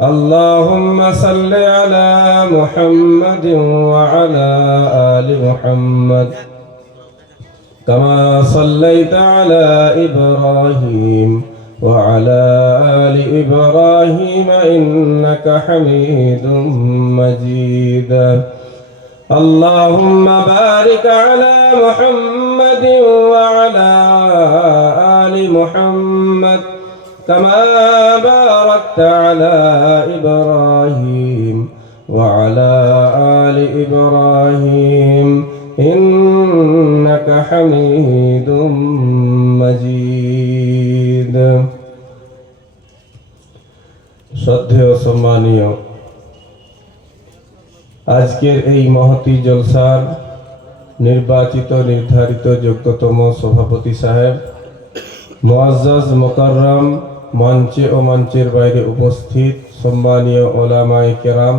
اللهم صل على محمد وعلى آل محمد كما صليت على إبراهيم وعلى آل إبراهيم إنك حميد مجيد اللهم بارك على محمد وعلى آل محمد كما باركت على إبراهيم وعلى آل إبراهيم إنك حميد مجيد শ্রদ্ধেয় সম্মানীয় আজকের এই মহতী জলসার নির্বাচিত নির্ধারিত যোগ্যতম সভাপতি সাহেব, মুআজ্জাজ মুকাররম, মঞ্চে ও মঞ্চের বাইরে উপস্থিত সম্মানীয় ওলামায়ে কেরাম,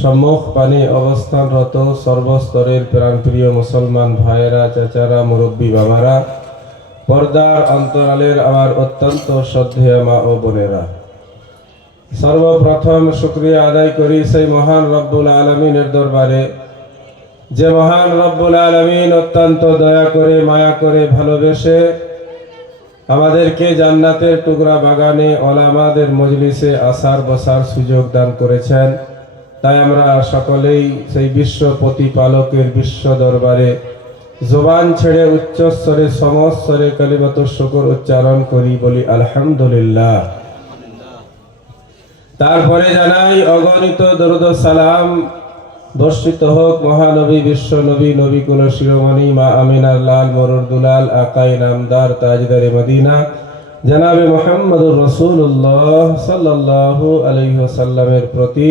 সম্মুখ পানে অবস্থানরত সর্বস্তরের প্রাণপ্রিয় মুসলমান ভাইয়েরা, চাচারা, মুরব্বী বাবারা, পর্দার অন্তরালের আমার অত্যন্ত শ্রদ্ধেয় মা ও বোনেরা, সর্বপ্রথম শুকরিয়া আদায় করি সেই মহান রব্বুল আলামিনের দরবারে, যে মহান রব্বুল আলামিন অত্যন্ত দয়া করে, মায়া করে, ভালোবেসে আমাদেরকে জান্নাতের টুকরা বাগানে ওলামাদের মজলিসে আসার বসার সুযোগ দান করেছেন। তাই আমরা সকলেই সেই বিশ্ব প্রতিপালকের বিশ্ব দরবারে জবান ছেড়ে উচ্চস্বরে সমস্বরে কালিমাতুশ শুকর উচ্চারণ করি, বলি আলহামদুলিল্লাহ। তারপরে জানাই অগণিত দরুদ ও সালাম বর্ষিত হোক মহানবী, বিশ্ব নবী, নবী কুল শিরোমণি মা আমিনার লাল মরুর দুলাল আকাই নামদার তাজদারে মদিনা জনাবে মুহাম্মদুর রাসূলুল্লাহ সাল্লাল্লাহু আলাইহি ওয়াসাল্লামের প্রতি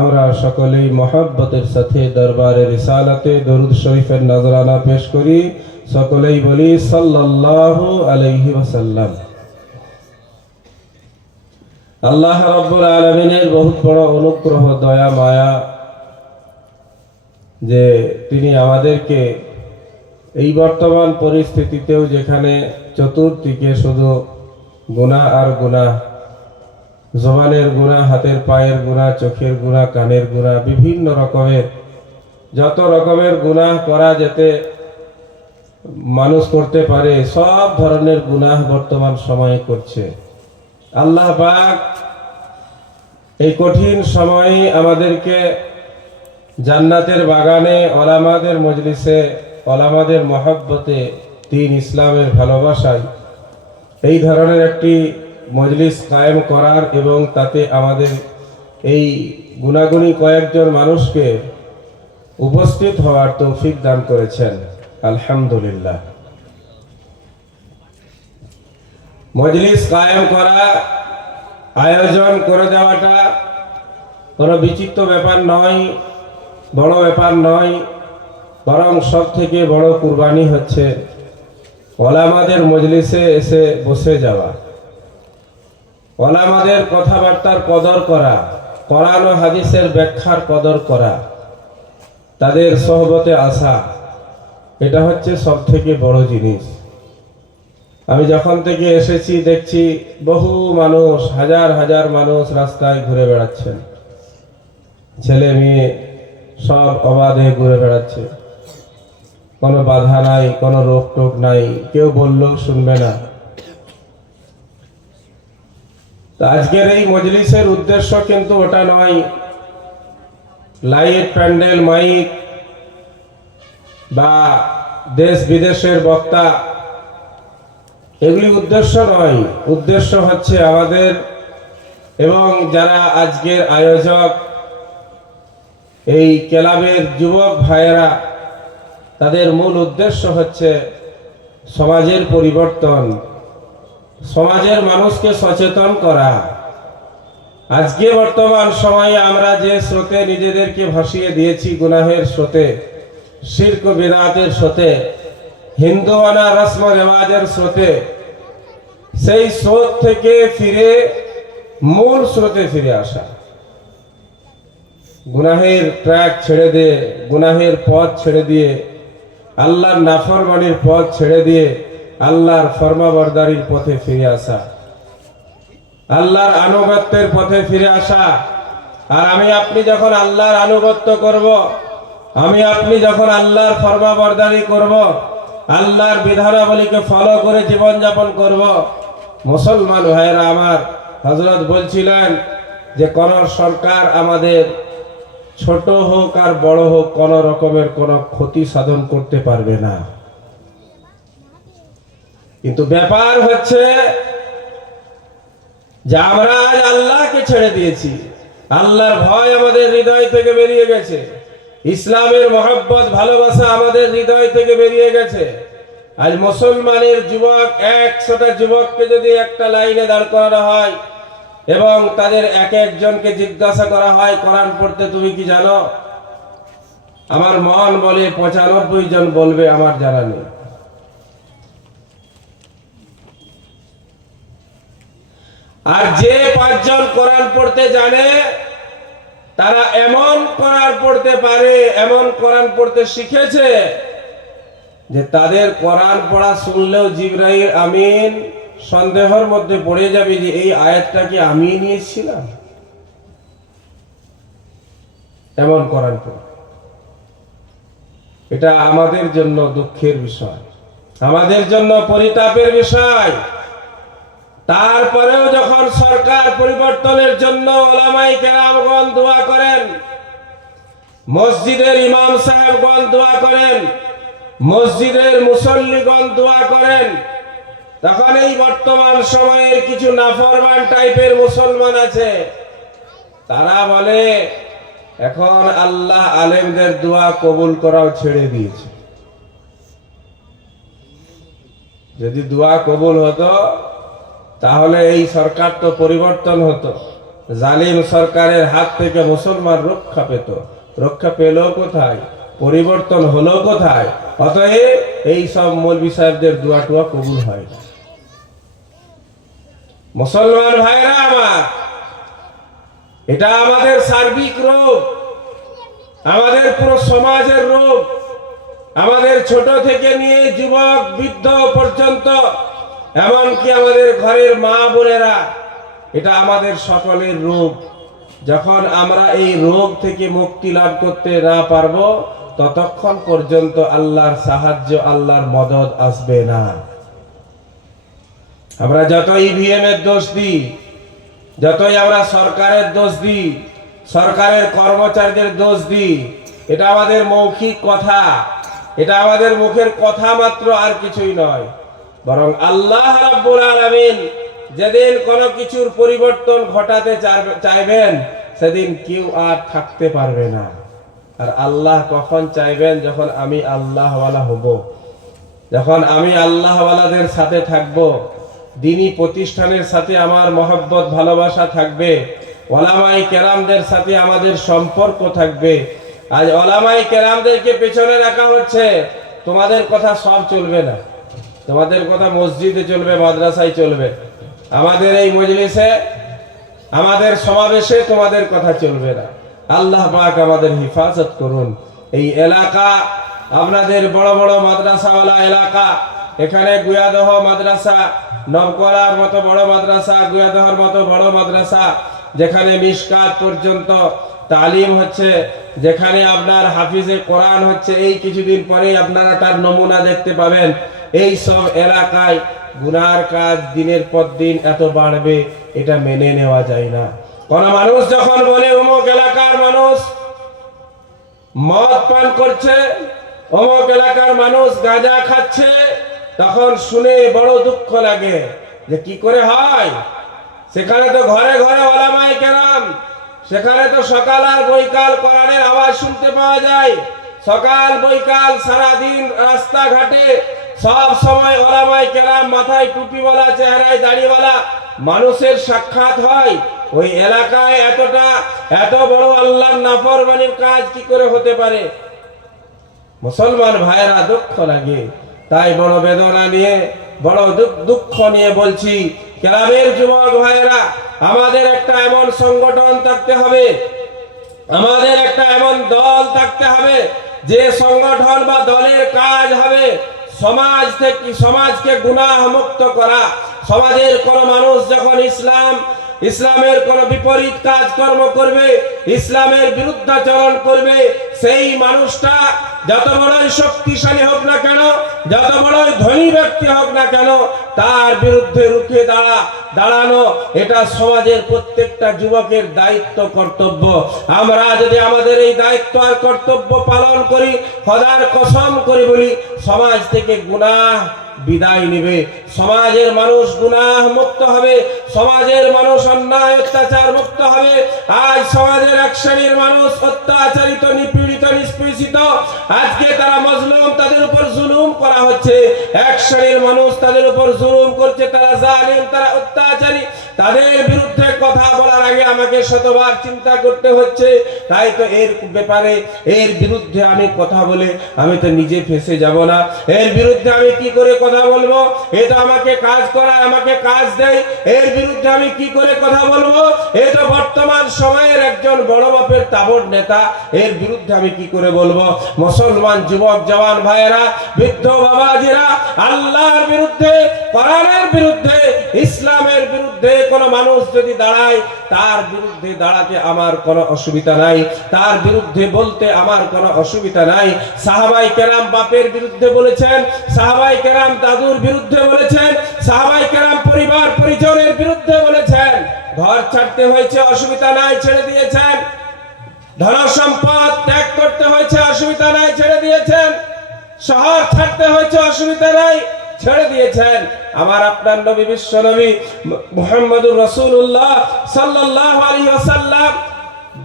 আমরা সকলেই মহব্বতের সাথে দরবারে রিসালাতে দরুদ শরীফের নজরানা পেশ করি। সকলেই বলি সাল্লাল্লাহু আলাইহি ওয়াসাল্লাম। আল্লাহ রাব্বুল আলামিনের বহুত বড় অনুগ্রহ, দয়া, মায়া যে তিনি আমাদেরকে এই বর্তমান পরিস্থিতিতেও, যেখানে চতুর্দিকে শুধু গুনাহ আর গুনাহ, জবানের গুনাহ, হাতের পায়ের গুনাহ, চোখের গুনাহ, কানের গুনাহ, বিভিন্ন রকমের যত রকমের গুনাহ করা যেতে মানুষ করতে পারে, সব ধরনের গুনাহ বর্তমান সময়ে করছে। আল্লাহ পাক এই কঠিন সময়ে আমাদেরকে জান্নাতের বাগানে, ওলামাদের মজলিসে, ওলামাদের মহব্বতে, দ্বীন ইসলামের ভালোবাসায় এই ধরনের একটি মজলিস কায়েম করার এবং তাতে আমাদের এই গুণাগুণী কয়েকজন মানুষকে উপস্থিত হওয়ার তৌফিক দান করেছেন। আলহামদুলিল্লাহ। মজলিস কায়েম করা, আয়োজন করে দেওয়াটা কোনো বিচিত্র ব্যাপার নয়, বড় ব্যাপার নয়, বরং সব থেকে বড় কুরবানি হচ্ছে ওলামাদের মজলিসে এসে বসে যাওয়া, ওলামাদের কথাবার্তার কদর করা, কোরআন ও হাদিসের ব্যাখ্যার কদর করা, তাদের সোহবতে আসা, এটা হচ্ছে সব থেকে বড় জিনিস। আমি যখন থেকে এসেছি দেখছি বহু মানুষ, হাজার হাজার মানুষ রাস্তায় ঘুরে বেড়াচ্ছেন, ছেলে মেয়ে সব অবাধে ঘুরে বেড়াচ্ছে, কোনো বাধা নাই, কোনো রোক টোক নাই, কেউ বললেও শুনবে না। তা আজকের এই মজলিসের উদ্দেশ্য কিন্তু ওটা নয়, লাইট, প্যান্ডেল, মাইক বা দেশ বিদেশের বক্তা, এগুলি উদ্দেশ্য নয়। উদ্দেশ্য হচ্ছে আমাদের এবং যারা আজকের আয়োজক, এই ক্লাবের যুবক ভাইয়েরা, তাদের মূল উদ্দেশ্য হচ্ছে সমাজের পরিবর্তন, সমাজের মানুষকে সচেতন করা। আজকে বর্তমান সময়ে আমরা যে স্রোতে নিজেদেরকে ভাসিয়ে দিয়েছি, গুনাহের স্রোতে, শিরক বিদআতের স্রোতে, হিন্দুয়ানা রসম রেওয়াজের স্রোতে, সেই স্রোত থেকে ফিরে মূল স্রোতে ফিরে আসা, গুনাহের ট্র্যাক ছেড়ে দিয়ে, গুনাহের পথ ছেড়ে দিয়ে, আল্লাহর নাফরমানির পথ ছেড়ে দিয়ে আল্লাহর ফরমাবরদারির পথে ফিরে আসা। আল্লাহর আনুগত্যের পথে ফিরে আসা। আর আমি আপনি যখন আল্লাহর আনুগত্য করব, আমি আপনি যখন আল্লাহর ফরমাবরদারি করব, আল্লাহর বিধানাবলীকে ফলো করে জীবনযাপন করব, মুসলমান ভাইরা আমার, হযরত বলছিলেন যে কোন সরকার আমাদের ছোট হোক আর বড় হোক কোন রকমের কোন ক্ষতি সাধন করতে পারবে না। কিন্তু ব্যাপার হচ্ছে যে আমরা আজ আল্লাহকে ছেড়ে দিয়েছি, আল্লাহর ভয় আমাদের হৃদয় থেকে বেরিয়ে গেছে, ইসলামের মহব্বত ভালোবাসা আমাদের হৃদয় থেকে বেরিয়ে গেছে। আজ মুসলমানের যুবক, 100টা যুবককে যদি একটা লাইনে দাঁড় করানো হয় এবং তাদের এক একজনকে জিজ্ঞাসা করা হয় কোরআন পড়তে তুমি কি জানো, আমার মন বলে 95 জন বলবে আমার জানা নেই। আর যে 5 জন কোরআন পড়তে জানে তারা এমন কোরআন পড়তে পারে, এমন কোরআন পড়তে শিখেছে যে তাদের কোরআন পড়া শুনলেও জিবরাইল আমিন সন্দেহের মধ্যে পড়ে যাবে যে এই আয়াতটা কি আমি নিয়েছিলাম। এমন কোরআন পড়া, এটা আমাদের জন্য দুঃখের বিষয়, আমাদের জন্য পরিতাপের বিষয়। তারপরেও যখন সরকার পরিবর্তনের জন্য উলামায়ে কেরামগণ দোয়া করেন, মসজিদের ইমাম সাহেবগণ দোয়া করেন, মসজিদের মুসল্লিগণ দোয়া করেন, তখন এই বর্তমান সময়ের কিছু নাফরমান টাইপের মুসলমান আছে, তারা বলে এখন আল্লাহ আলেমদের দোয়া কবুল করাও ছেড়ে দিয়েছে। যদি দোয়া কবুল হতো তাহলে এই সরকার তো পরিবর্তন হতো, জালিম সরকারের হাত থেকে মুসলমান রক্ষা পেত। রক্ষা পেল কোথায়? পরিবর্তন হলো কোথায়? অতএব এই সব মৌলভী সাহেবদের দোয়া টোয়া কবুল হয় না। মুসলমান ভাইরা আমার, এটা আমাদের সার্বিক রোগ, আমাদের পুরো সমাজের রোগ, আমাদের ছোট থেকে নিয়ে যুবক বৃদ্ধ পর্যন্ত, এমনকি আমাদের ঘরের মা বোনেরা, এটা আমাদের সকলের রোগ। যখন আমরা এই রোগ থেকে মুক্তি লাভ করতে না পারবো ততক্ষণ পর্যন্ত আল্লাহর সাহায্য, আল্লাহর মদদ আসবে না। আমরা যতই ইভিএম এর দোষ দিই, যতই আমরা সরকারের দোষ দিই, সরকারের কর্মচারীদের দোষ দিই, এটা আমাদের মৌখিক কথা, এটা আমাদের মুখের কথা মাত্র, আর কিছুই নয়। বরং আল্লাহ রাব্বুল আলামিন যেদিন কোনো কিছুর পরিবর্তন ঘটাতে চাইবেন সেদিন কেউ আর থাকতে পারবে না। আর আল্লাহ কখন চাইবেন? যখন আমি আল্লাহওয়ালা হব, যখন আমি আল্লাহওয়ালাদের সাথে থাকব, দ্বীনি প্রতিষ্ঠানের সাথে আমার মহব্বত ভালোবাসা থাকবে, ওলামায়ে কেরামদের সাথে আমাদের সম্পর্ক থাকবে। আজ ওলামায়ে কেরামদেরকে পেছনে রাখা হচ্ছে, তোমাদের কথা সব চলবে না, তোমাদের কথা মসজিদে চলবে, মাদ্রাসায় চলবে, আমাদের এই মজলিসে, আমাদের সমাবেশে তোমাদের কথা চলবে না। আল্লাহ পাক আমাদের হিফাজত করুন। এই এলাকা আপনাদের বড় বড় মাদ্রাসাওয়ালা এলাকা, এখানে গুয়াদহ মাদ্রাসা, নবকলার মতো বড় মাদ্রাসা, গুয়াদহর মতো বড় মাদ্রাসা, যেখানে মিশকাত পর্যন্ত তালিম হচ্ছে, যেখানে আপনার হাফিজে কোরআন হচ্ছে, এই কিছুদিন পরেই আপনারা তার নমুনা দেখতে পাবেন। এই সব এলাকায় গুনার কাজ দিনের পর দিন এত বাড়বে, এটা মেনে নেওয়া যায় না। কোন মানুষ যখন বলে অমুক এলাকার মানুষ মদ পান করছে, অমুক এলাকার মানুষ গাঁজা খাচ্ছে, তখন শুনে বড় দুঃখ লাগে যে কি করে হয়। সেখানে তো ঘরে ঘরে ওলামায়ে কেরাম, সেখানে তো সকাল আর বৈকাল কোরআনের আওয়াজ শুনতে পাওয়া যায়, সকাল বৈকাল সারাদিন রাস্তাঘাটে সব সময় ওলামায়ে কেরাম মাথায় টুপিওয়ালা, চেহারায় দাড়িওয়ালা মানুষের সাক্ষাৎ হয়। ওই এলাকায় এত বড় আল্লাহর নাফরমানির কাজ কি করে হতে পারে? মুসলমান ভাইরা, দুঃখ লাগে। তাই বড় বেদনা নিয়ে, বড় দুঃখ নিয়ে বলছি, কেরামের যুবক ভাইরা, আমাদের একটা এমন সংগঠন থাকতে হবে, আমাদের একটা এমন দল থাকতে হবে যে সংগঠন বা দলের কাজ হবে সমাজকে গুনাহ মুক্ত করা, সমাজের কোন মানুষ যখন ইসলামের কোন বিপরীত কাজ কর্ম করবে, ইসলামের বিরুদ্ধাচরণ করবে, সেই মানুষটা যত বড়ই শক্তিশালী হোক না কেন, যত বড়ই ধনী ব্যক্তি হোক না কেন, তার বিরুদ্ধে রুখে দাঁড়ানো এটা সমাজের প্রত্যেকটা যুবকের দায়িত্ব, কর্তব্য। আমরা যদি আমাদের এই দায়িত্ব আর কর্তব্য পালন করি, খোদার কসম করে বলি, সমাজ থেকে গুনাহ বিদায় নেবে, সমাজের মানুষ গুনাহ মুক্ত হবে, সমাজের মানুষ অন্যায় অত্যাচার মুক্ত হবে। আজ সমাজের এক শ্রেণীর মানুষ অত্যাচারিত, নিপীড়িত, নিষ্পেষিত, আজকে তারা মজলুম, তাদের উপর জুলুম করা হচ্ছে। এক শ্রেণীর মানুষ তাদের উপর জুলুম করছে, তারা জালিম, তারা অত্যাচারী। তাদের বিরুদ্ধে কথা বলার আগে আমাকে শতবার চিন্তা করতে হচ্ছে। তাই তো এর ব্যাপারে, এর বিরুদ্ধে আমি কথা বলে আমি তো নিজে ফেঁসে যাব না। এর বিরুদ্ধে আমি কি করে কথা বলবো? এ তো আমাকে কাজ করায়, আমাকে কাজ দেয়। এর বিরুদ্ধে আমি কি করে কথা বলবো? এ তো বর্তমান সময়ের একজন বড় মাপের তাবড় নেতা, এর বিরুদ্ধে আমি কি করে বলবো? মুসলমান যুবক জওয়ান ভাইয়েরা, বৃদ্ধ বাবাজিরা, আল্লাহর বিরুদ্ধে, কোরআনের বিরুদ্ধে, ইসলামের বিরুদ্ধে কোন মানুষ যদি দাঁড়ায়, তার বিরুদ্ধে দাঁড়াতে আমার কোনো অসুবিধা নাই, তার বিরুদ্ধে বলতে আমার কোনো অসুবিধা নাই। সাহাবায়ে কেরাম বাপের বিরুদ্ধে বলেছেন, সাহাবায়ে কেরাম দাদুর বিরুদ্ধে বলেছেন, সাহাবায়ে কেরাম পরিবার পরিজনের বিরুদ্ধে বলেছেন। ঘর ছাড়তে হয়েছে, অসুবিধা নাই, ছেড়ে দিয়েছেন। ধন সম্পদ ত্যাগ করতে হয়েছে, অসুবিধা নাই, ছেড়ে দিয়েছেন। শহর ছাড়তে হয়েছে, অসুবিধা নাই, ছেড়ে দিয়েছেন। আমার আপনার নবী, বিশ্ব নবী মুহাম্মদুর রাসূলুল্লাহ সাল্লাল্লাহু আলাইহি ওয়াসাল্লাম,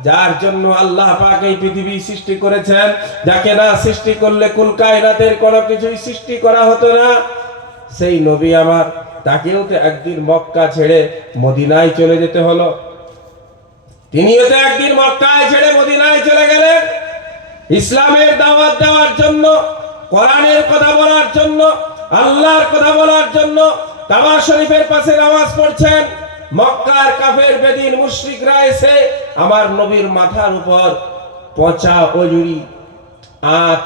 যার জন্য আল্লাহ পাক এই পৃথিবী সৃষ্টি করেছেন, যাকে না সৃষ্টি করলে কুল কায়নাতের কোনো কিছুই সৃষ্টি করা হতো না, সেই নবী আমার, তাকেও তো একদিন মক্কা ছেড়ে মদিনায় চলে যেতে হলো। তিনিও তো একদিন মক্কায় ছেড়ে মদিনায় চলে গেলেন ইসলামের দাওয়াত দেওয়ার জন্য, কোরআনের কথা বলার জন্য, আল্লাহর কথা বলার জন্য। কাবা শরীফের পাশে নামাজ পড়ছেন, মক্কার কাফের বেদিন মুশরিকরা এসে আমার নবীর মাথার উপর পচা অজুরি, আঁত,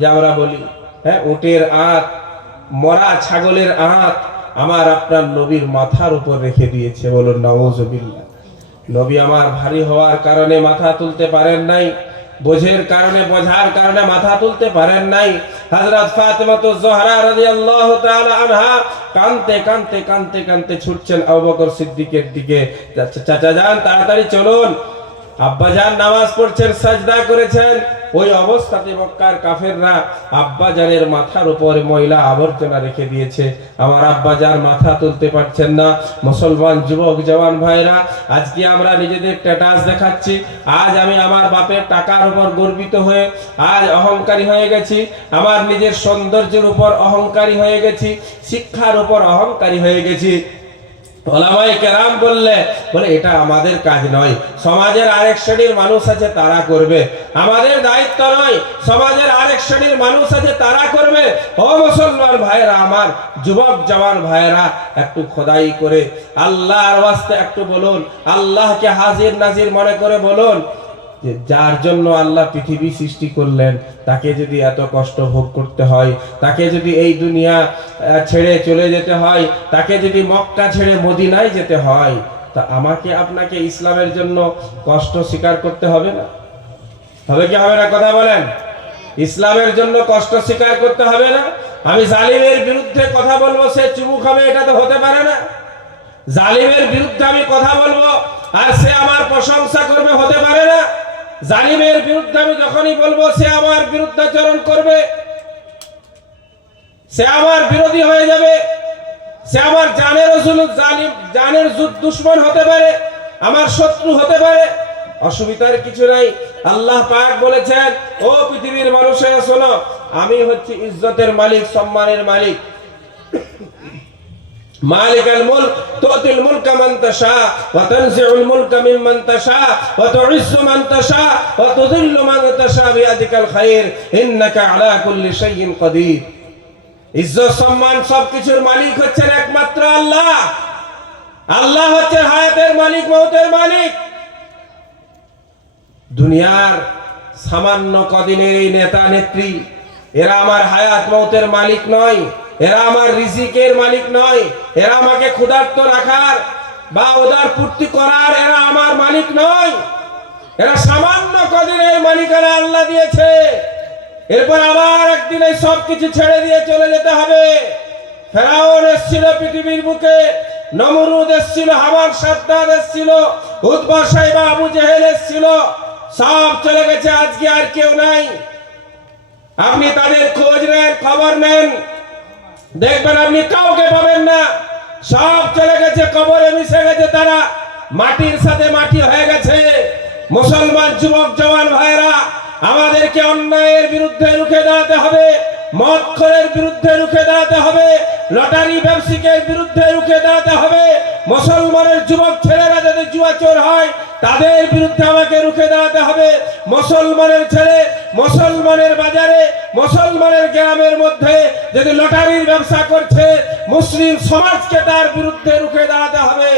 যা আমরা বলি, হ্যাঁ, উটের আঁত, মরা ছাগলের আঁত আমার আপনার নবীর মাথার উপর রেখে দিয়েছে। বলুন নাউজুবিল্লাহ। নবী আমার ভারী হওয়ার কারণে মাথা তুলতে পারেন নাই, বোঝের কারণে, বোঝার কারণে মাথা তুলতে পারেন নাই। হযরত ফাতিমা জোহরা রাদিয়াল্লাহু তাআলা আনহা কাঁদতে কাঁদতে কাঁদতে কাঁদতে ছুটছেন আবু বকর সিদ্দিকের দিকে, চাচা যান তাড়াতাড়ি চলুন। আব্বা জান নামাজ পড়ছেন, সাজদা করেছেন, ওই অবস্থাতে মক্কার কাফেররা আব্বা জানের মাথার উপরে ময়লা আবর্জনা রেখে দিয়েছে। আমার আব্বা জান মাথা তুলতে পারছেন না। মুসলমান যুবক জওয়ান ভাইরা, আজকে আমরা নিজেদের স্ট্যাটাস দেখাচ্ছি। আজ আমি আমার বাপের টাকার উপর গর্বিত হয়ে আজ অহংকারী হয়ে গেছি, আমার নিজের সৌন্দর্যের উপর অহংকারী হয়ে গেছি, শিক্ষার উপর অহংকারী হয়ে গেছি। ওলামায়ে কেরাম বলে এটা আমাদের কাজ নয়, সমাজের আরেক শ্রেণীর মানুষ আছে তারা করবে, আমাদের দায়িত্ব নয়, সমাজের আরেক শ্রেণীর মানুষ আছে তারা করবে। ও মুসলমান ভাইরা, আমার যুবক জওয়ান ভাইরা, একটু খোদাই করে আল্লাহর ওয়াস্তে একটু বলুন, আল্লাহকে হাজির নাজির মনে করে বলুন যে যার জন্য আল্লাহ পৃথিবী সৃষ্টি করলেন, তাকে যদি এত কষ্ট ভোগ করতে হয়, তাকে যদি এই দুনিয়া ছেড়ে চলে যেতে হয়, তাকে যদি মক্কা ছেড়ে মদিনায় যেতে হয়, তা আমাকে আপনাকে ইসলামের জন্য কষ্ট স্বীকার করতে হবে না? হবে কি হবে না? কথা বলেন। ইসলামের জন্য কষ্ট স্বীকার করতে হবে না? আমি জালিমের বিরুদ্ধে কথা বলবো, সে চুমু খাবে, এটা তো হতে পারে না। জালিমের বিরুদ্ধে আমি কথা বলবো আর সে আমার প্রশংসা করবে, হতে পারে না। জালিমের বিরুদ্ধে আমি যখনই বলবো, সে আমার বিরুদ্ধাচরণ করবে, সে আমার বিরোধী হয়ে যাবে, সে আমার জানের দুশমন হতে পারে, আমার শত্রু হতে পারে। অসুবিধার কিছু নাই। আল্লাহ পাক বলেছেন, ও পৃথিবীর মানুষেরা শোনো, আমি হচ্ছি ইজ্জতের মালিক, সম্মানের মালিক। মালিকাল মুলক তুতিল মুলকা মান তাশা ওয়া তানজিউল মুলকা মিম্মান তাশা ওয়া তুইজ্জু মান তাশা ওয়া তুযিল্লু মান তাশা বিয়াদিকাল খায়র ইন্নাকা আলা কুল্লি শাইইন কাদির। ইজ্জত সম্মান সবকিছুর মালিক হচ্ছেন একমাত্র আল্লাহ। আল্লাহ হচ্ছেন হায়াতের মালিক, মওতের মালিক। দুনিয়ার সামান্য কদিনের এই নেতা নেত্রী, এরা আমার হায়াত মওতের মালিক নয়। এরা আমার রিজিকের মালিক নয়, এরা আমাকে ক্ষুধার্ত রাখার বা উদার পূর্তি করার এরা আমার মালিক নয়। এরা সামান্য কদিনের মালিকানা আল্লাহ দিয়েছে, এরপর আবার একদিন এই সব কিছু ছেড়ে দিয়ে চলে যেতে হবে। ফেরাউন এসেছিল পৃথিবীর বুকে, নমরুদ এসেছিল, হামান সাদ্দাদ এসেছিল, উতবা সাইবা আবু জেহেল এসেছিল, সব চলে গেছে। আজকে আর কেউ নাই। আপনি তাদের খোঁজ নেন, খবর নেন, দেখবেন আপনি কাউকে পাবেন না। সব চলে গেছে, কবরে মিশে গেছে, তারা মাটির সাথে মাটি হয়ে গেছে। মুসলমান যুবক জওয়ান ভাইরা, আমাদেরকে অন্যায়ের বিরুদ্ধে রুখে দাঁড়াতে হবে, মদখোরের বিরুদ্ধে রুখে দাঁড়াতে হবে, লটারি ব্যবসায়ীদের বিরুদ্ধে রুখে দাঁড়াতে হবে। মুসলমানের যুবক ছেলেরা যদি জুয়াচোর হয় তাদের বিরুদ্ধে আমাকে রুখে দাঁড়াতে হবে। মুসলমানের ছেলে মুসলমানের বাজারে, মুসলমানের গ্রামের মধ্যে যদি লটারির ব্যবসা করছে, মুসলিম সমাজকে তার বিরুদ্ধে রুখে দাঁড়াতে হবে।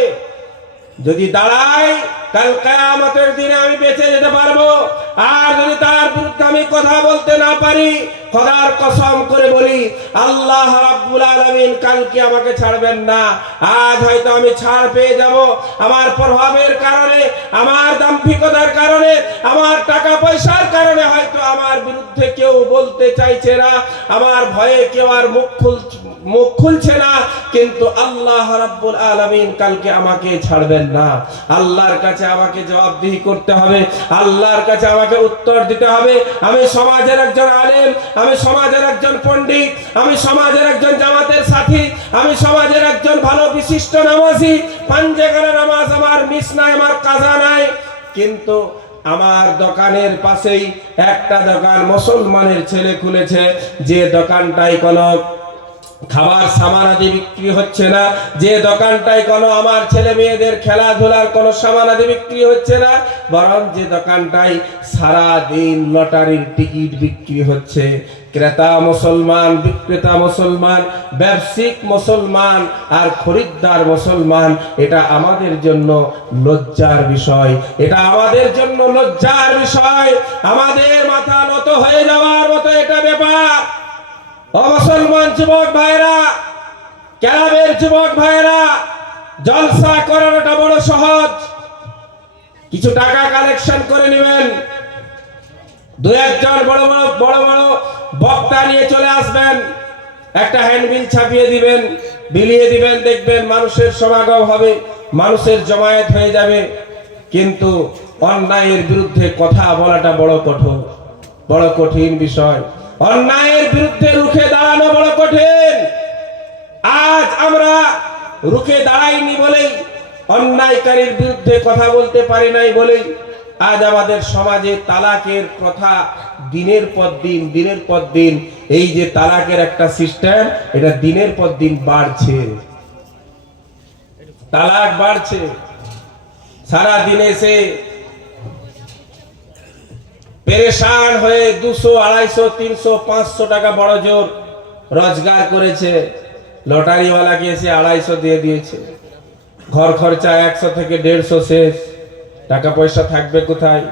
যদি দাঁড়াই, কাল কিয়ামতের দিনে আমি বেঁচে যেতে পারবো। আর যদি তার বিরুদ্ধে আমি কথা বলতে না পারি, খোদার কসম করে বলি, আল্লাহ রাব্বুল আলামিন কালকে আমাকে ছাড়বেন না। আজ হয়তো আমি ছাড় পেয়ে যাব আমার প্রভাবের কারণে, আমার দাম্ভিকতার কারণে, আমার টাকা পয়সার কারণে। হয়তো আমার বিরুদ্ধে কেউ বলতে চাইছে না, আমার ভয়ে কেউ আর মুখ খুলছে না, কিন্তু আল্লাহ রাব্বুল আলামিন কালকে আমাকে ছাড়বেন না। আল্লাহর কাছে আমাকে জবাবদিহি করতে হবে, আল্লাহর কাছে আমাকে উত্তর দিতে হবে। আমি সমাজের একজন আলেম, আমি সমাজের একজন পণ্ডিত, আমি সমাজের একজন জামাতের সাথী, আমি সমাজের একজন ভালো বিশিষ্ট নামাজি। পাঞ্জেগানা নামাজ আমার মিস নাই, আমার কাজা নাই, কিন্তু আমার দোকানের পাশেই একটা দোকান মুসলমানের ছেলে খুলেছে, যে দোকানটাই কোনো খাবার সামান আদি বিক্রি হচ্ছে না, যে দোকানটায় কোনো আমার ছেলে মেয়েদের খেলাধুলার কোনো সামান আদি বিক্রি হচ্ছে না, বরং যে দোকানটায় সারা দিন লটারির টিকিট বিক্রি হচ্ছে। ক্রেতা মুসলমান, বিক্রেতা মুসলমান, ব্যবসায়িক মুসলমান আর খরিদ্দার মুসলমান। এটা আমাদের জন্য লজ্জার বিষয়, এটা আমাদের জন্য লজ্জার বিষয়। আমাদের মাথা নত হয়ে যাওয়ার মতো এটা ব্যাপার। ও মুসলমান যুবক ভাইরা, ক্লাবের যুবক ভাইরা, জলসা করানোটা বড় সহজ। কিছু টাকা কালেকশন করে নেবেন, দু একজন বড় বড় বক্তা নিয়ে চলে আসবেন, একটা হ্যান্ডবিল ছাপিয়ে দিবেন, বিলিয়ে দিবেন, দেখবেন মানুষের সমাগম হবে, মানুষের জমায়েত হয়ে যাবে। কিন্তু অন্যায়ের বিরুদ্ধে কথা বলাটা বড় কঠিন বিষয়। অন্যায়ের বিরুদ্ধে রুখে দাঁড়ানো বড় কঠিন। আজ আমরা রুখে দাঁড়াইনি বলেই, অন্যায়কারীর বিরুদ্ধে কথা বলতে পারি নাই বলেই আজ আমাদের সমাজে তালাকের কথা দিনের পর দিন এই যে তালাকের একটা সিস্টেম, এটা দিনের পর দিন বাড়ছে, তালাক বাড়ছে। সারা দিনে সে পেরেশান হয়ে 200, 250, 300, 500 টাকা বড় জোর রোজগার করেছে, লটারিওয়ালাকে এসে 250 দিয়ে দিয়েছে, ঘর খরচা 100 থেকে 150 শেষ, টাকা পয়সা থাকবে কোথায়?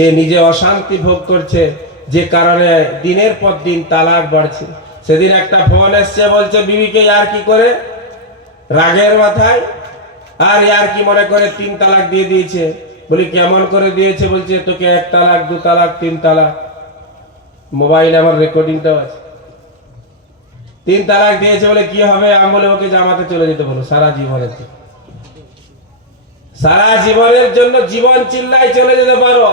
এ নিজে অশান্তি ভোগ করছে, যে কারণে দিনের পর দিন তালাক বাড়ছে। সেদিন একটা ফোন এসছে, বলছে বিবিকে আর কি করে রাগের মাথায় আর ইয়ার কি মনে করে 3 তালাক দিয়ে দিয়েছে। বলি কেমন করে দিয়েছে? বলছে তোকে 1 তালাক, 2 তালাক, 3 তালাক, মোবাইলে আমার রেকর্ডিংটাও আছে। 3 তালাক দিয়েছে বলে কি হবে? আমি বলে ওকে জামাতে চলে যেতে বলো সারা জীবনের জন্য, জীবন চিল্লায় চলে যেতে পারো।